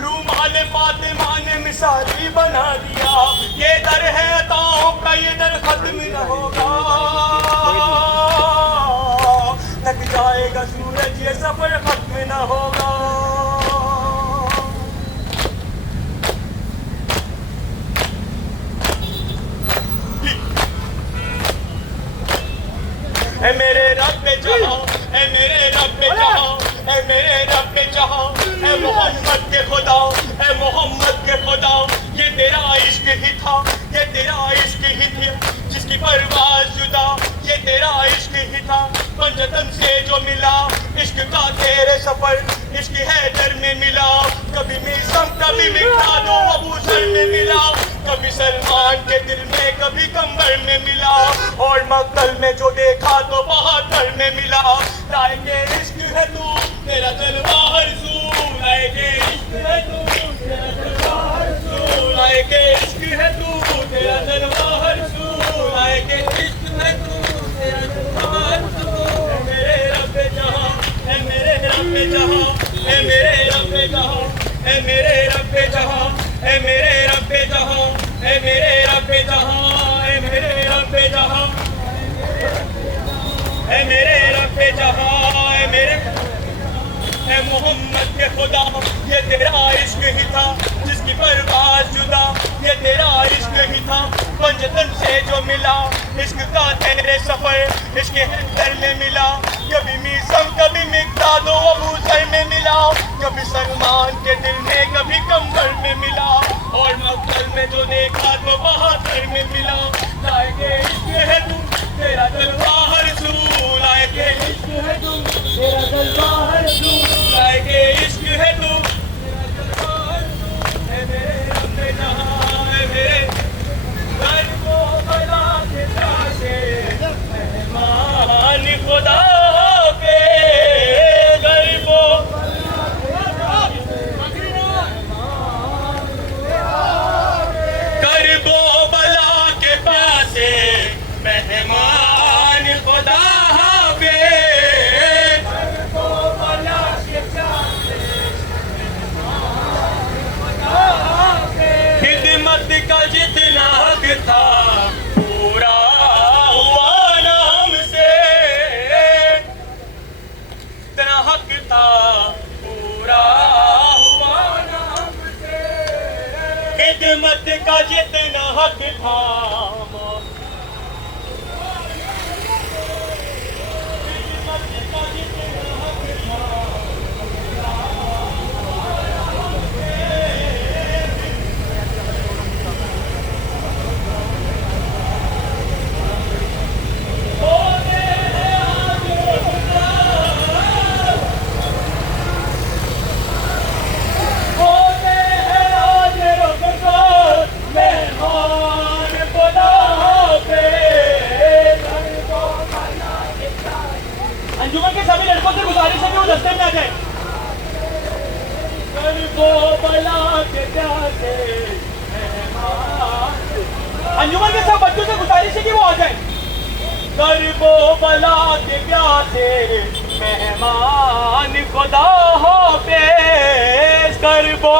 रूमाल फातिमा ने मिसाली बना दिया। ये दर है अताओं का, ये दर खत्म न होगा। थक जाएगा सूरज, ये सफर खत्म न होगा। ऐ मेरे रब जहां, ऐ मेरे रब जहां, ऐ मेरे रब जहां, ऐ मोहम्मद के खुदा, ऐ मोहम्मद के खुदा। ये तेरा इश्क ही था, ये तेरा इश्क ही थी, जिसकी परवाज़ जुदा। ये तेरा इश्क ही था, पंजतन से जो मिला। इश्क का तेरे सफर, इश्क हैदर में मिला। कभी मीसम, कभी मिक़दाद अबू ज़र में मिला। कभी सलमान के दिल में, कभी कंबर में मिला। और मक्तल में जो देखा तो बहादुर में मिला। लाए के इश्क है तू, तेरा जलवा हरज़ू। लाए के इश्क है तू, तेरा जलवा हरज़ू। लाए के इश्क है तू, तेरा जलवा हरज़ू। लाए के इश्क है तू, तेरा जलवा हरज़ू। ऐ मेरे रब जहां, ऐ मेरे रब जहां, ऐ मेरे रब जहां, ऐ मेरे रब जहां, ऐ मेरे रब जहां, ऐ मेरे रब जहां, ऐ मेरे रब जहां, ऐ मेरे रब जहां, ऐ मेरे ऐ मोहम्मद के खुदा। ये तेरा इश्क ही था, जिसकी परवाज़ जुदा। ये तेरा इश्क ही था, पंजतन से जो मिला। इश्क का तेरे सफर, इश्क हैदर में मिला। कभी मीसम, कभी मिक़दाद अबू ज़र में मिला। कभी सलमान के दिल में, कभी कंबर में मिला। और मक्तल में जो देखा तो बहादुर में मिला। लाए के इश्क है तू, तेरा जलवा हरज़ू। लाए के इश्क है तू, तेरा जलवा हरज़ू। लाए के इश्क है तू, तेरा जलवा हरज़ू। ऐ मेरे रब जहां, ऐ मेरे घर को बला के प्यासे मेहमान खुदा के। घर को करबो बला के प्यासे मेहमान खुदा के। करबो बला के प्यासे मेहमान खुदा के। खिदमत का जितना हक था, पूरा हुआ ना हमसे। जितना हक था, पूरा हुआ ना हमसे। खिदमत का जितना हक था, अंजुमन के सभी लड़कों से गुजारिश है कि वो दस्ते में आ जाए। अंजुमन के सब बच्चों से गुजारिश है कि वो आ जाए। करबो बला के प्यासे मेहमान खुदा हो पेश। करबो